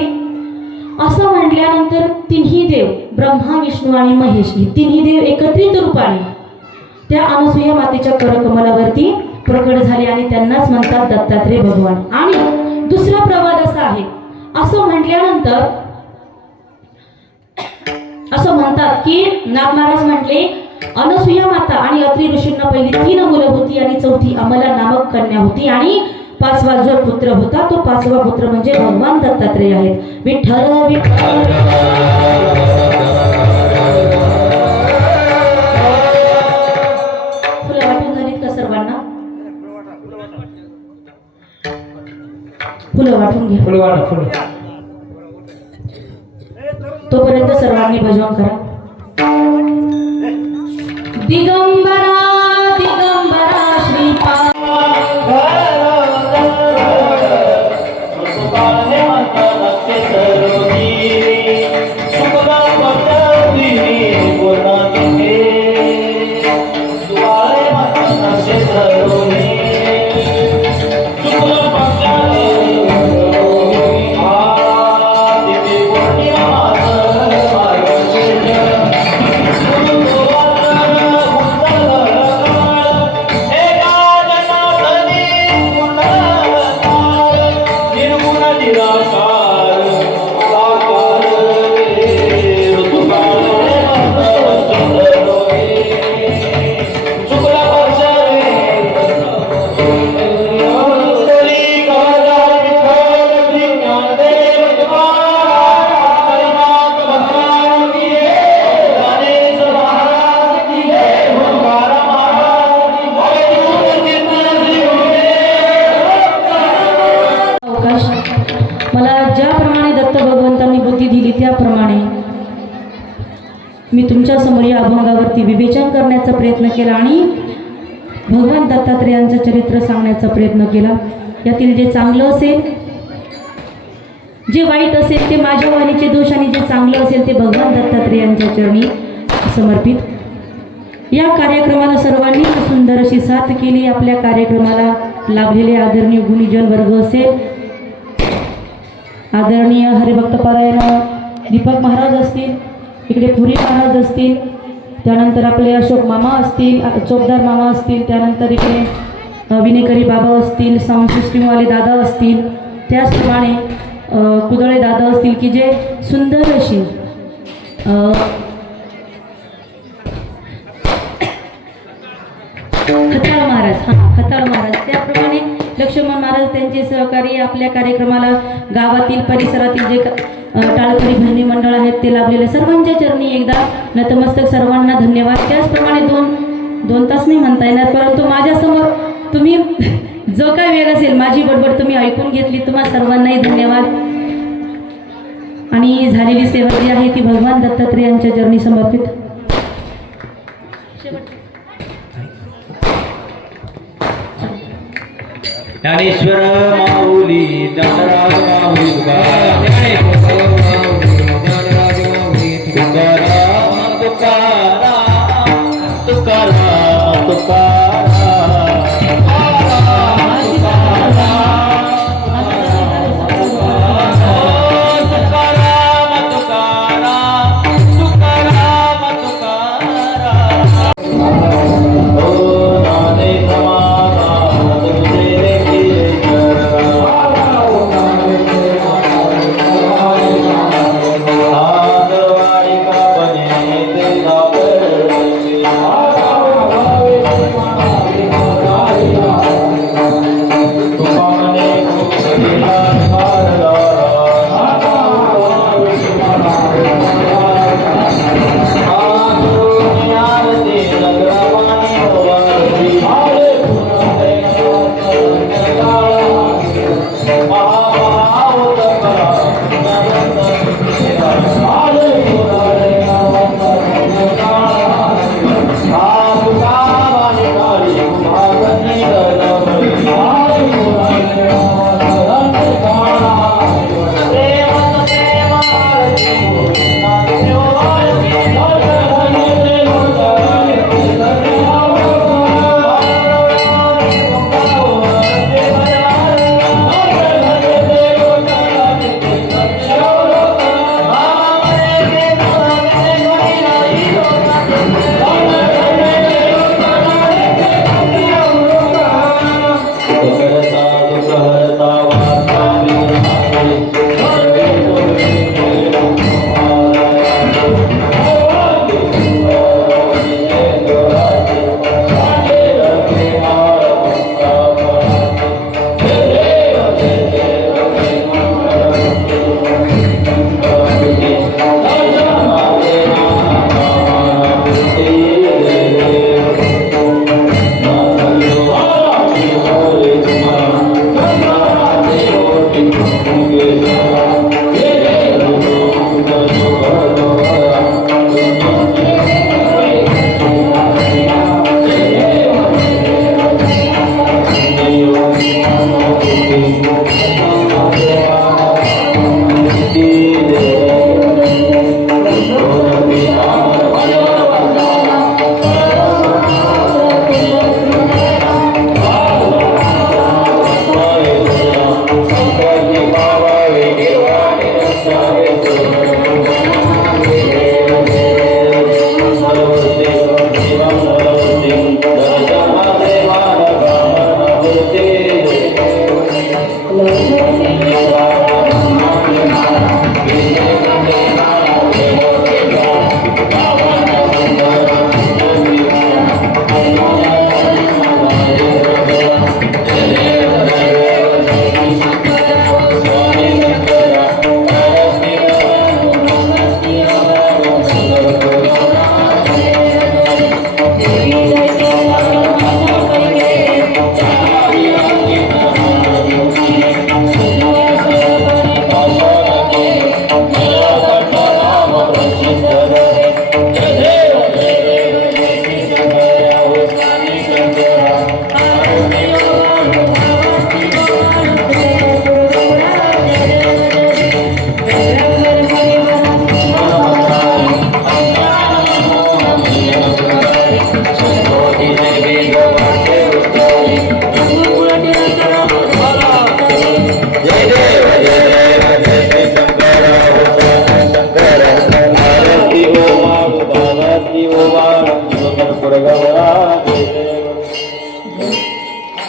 असं म्हटल्यानंतर तिन्ही देव ब्रह्मा विष्णू आणि महेश हे तिन्ही देव एकत्रित रूपाने त्या अनसूया मातेच्या करकमलावरती प्रकट झाले आणि त्यांनाच म्हणतात दत्तात्रेय भगवान. आणि दुसरा प्रवाद असा आहे, असं म्हटल्यानंतर असं म्हणतात की नाथ महाराज म्हटले, अनसूया माता आणि अत्रि ऋषींना पहिली 3 मुलं होती आणि चौथी अमला नामक कन्या होती आणि 5वा जो पुत्र होता तो 5वा पुत्र म्हणजे भगवान दत्तात्रेय आहेत. विठ्ठल विठ्ठल फुलं वाटून झालीत का सर्वांना? फुलं वाटून घ्या. तोपर्यंत सर्वांनी भजन करा. दिगंबरा दिगंबरा श्रीपाद मला ज्याप्रमाणे दत्त भगवंतांनी बुद्धी दिली त्याप्रमाणे मी तुमच्या समोर या अभंगावरती विवेचन करण्याचा प्रयत्न केला आणि भगवान दत्तात्रेयांचं चरित्र सांगण्याचा प्रयत्न केला. यातील जे चांगलं असेल, जे वाईट असेल ते माझ्या वाणीचे दोष आणि जे चांगलं असेल ते भगवान दत्तात्रेयांच्या चरणी समर्पित. या कार्यक्रमाला सर्वांनी सुंदर अशी साथ केली. आपल्या कार्यक्रमाला लाभलेले आदरणीय गुणीजन वर्ग असेल, आदरणीय हरिभक्त पारायण दीपक महाराज असतील, इकडे पुरी महाराज असतील, त्यानंतर आपले अशोक मामा असतील, चोपदार मामा असतील, त्यानंतर इकडे विनेकरी बाबा असतील, साऊंड सिस्टीमवाले दादा असतील, त्याचप्रमाणे कुदळे दादा असतील की जे सुंदर अशी खताळ महाराज त्याप्रमाणे लक्ष्मण महाराज त्यांचे सहकारी आपल्या कार्यक्रमाला गावातील परिसरातील जे टाळकरी भजनी मंडळ आहेत ते लाभलेले सर्वांच्या चरणी एकदा नतमस्तक. सर्वांना धन्यवाद. त्याचप्रमाणे दोन तास नाही म्हणता येणार, परंतु माझ्यासमोर तुम्ही जो काय वेळ असेल माझी बडबड तुम्ही ऐकून घेतली, तुम्हाला सर्वांनाही धन्यवाद. आणि झालेली सेवा जी आहे ती भगवान दत्तात्रेयांच्या चरणी समर्पित. ज्ञानेश्वर माऊली ज्ञानराज माऊली तुकाराम तुकाराम तुकाराम तुकाराम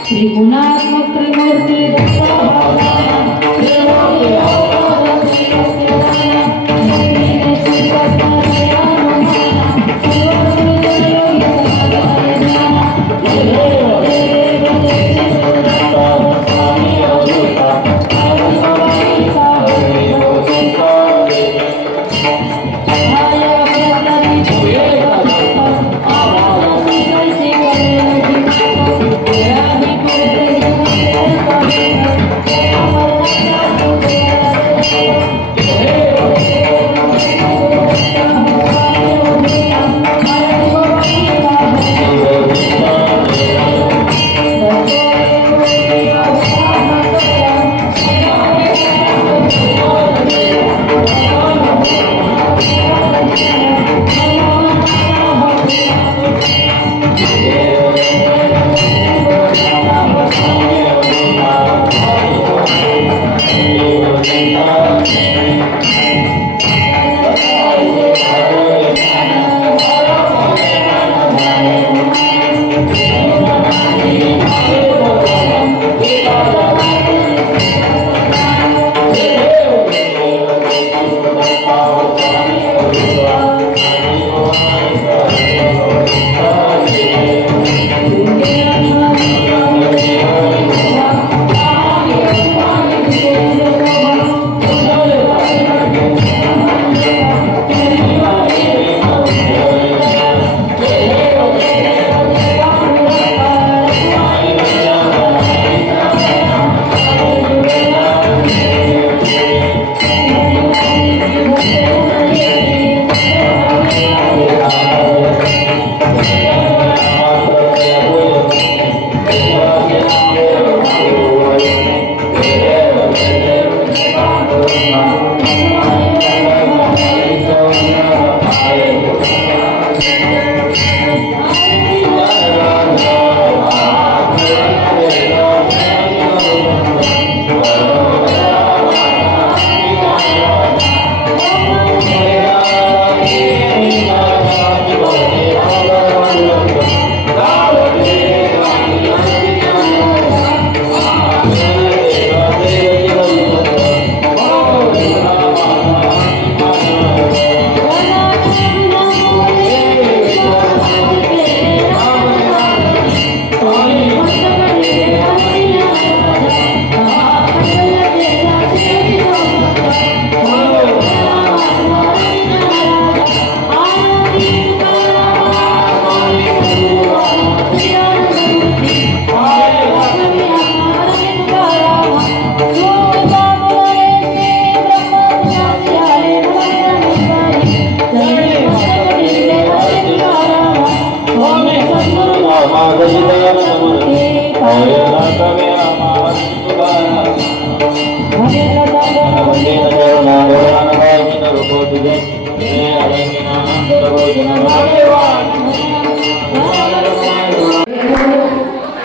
त्रिगुणात्मक त्रिमूर्ती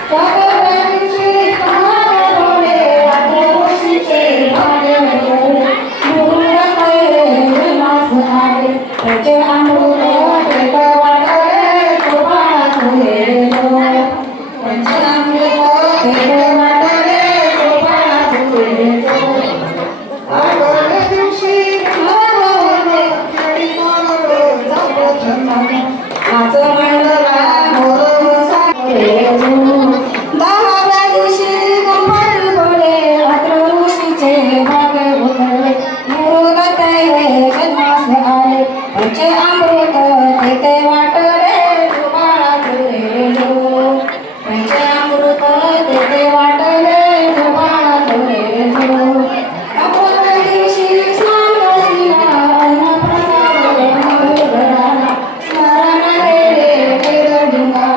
सगळ्यांची महागडे आदिवासीचे जय आंबेडकर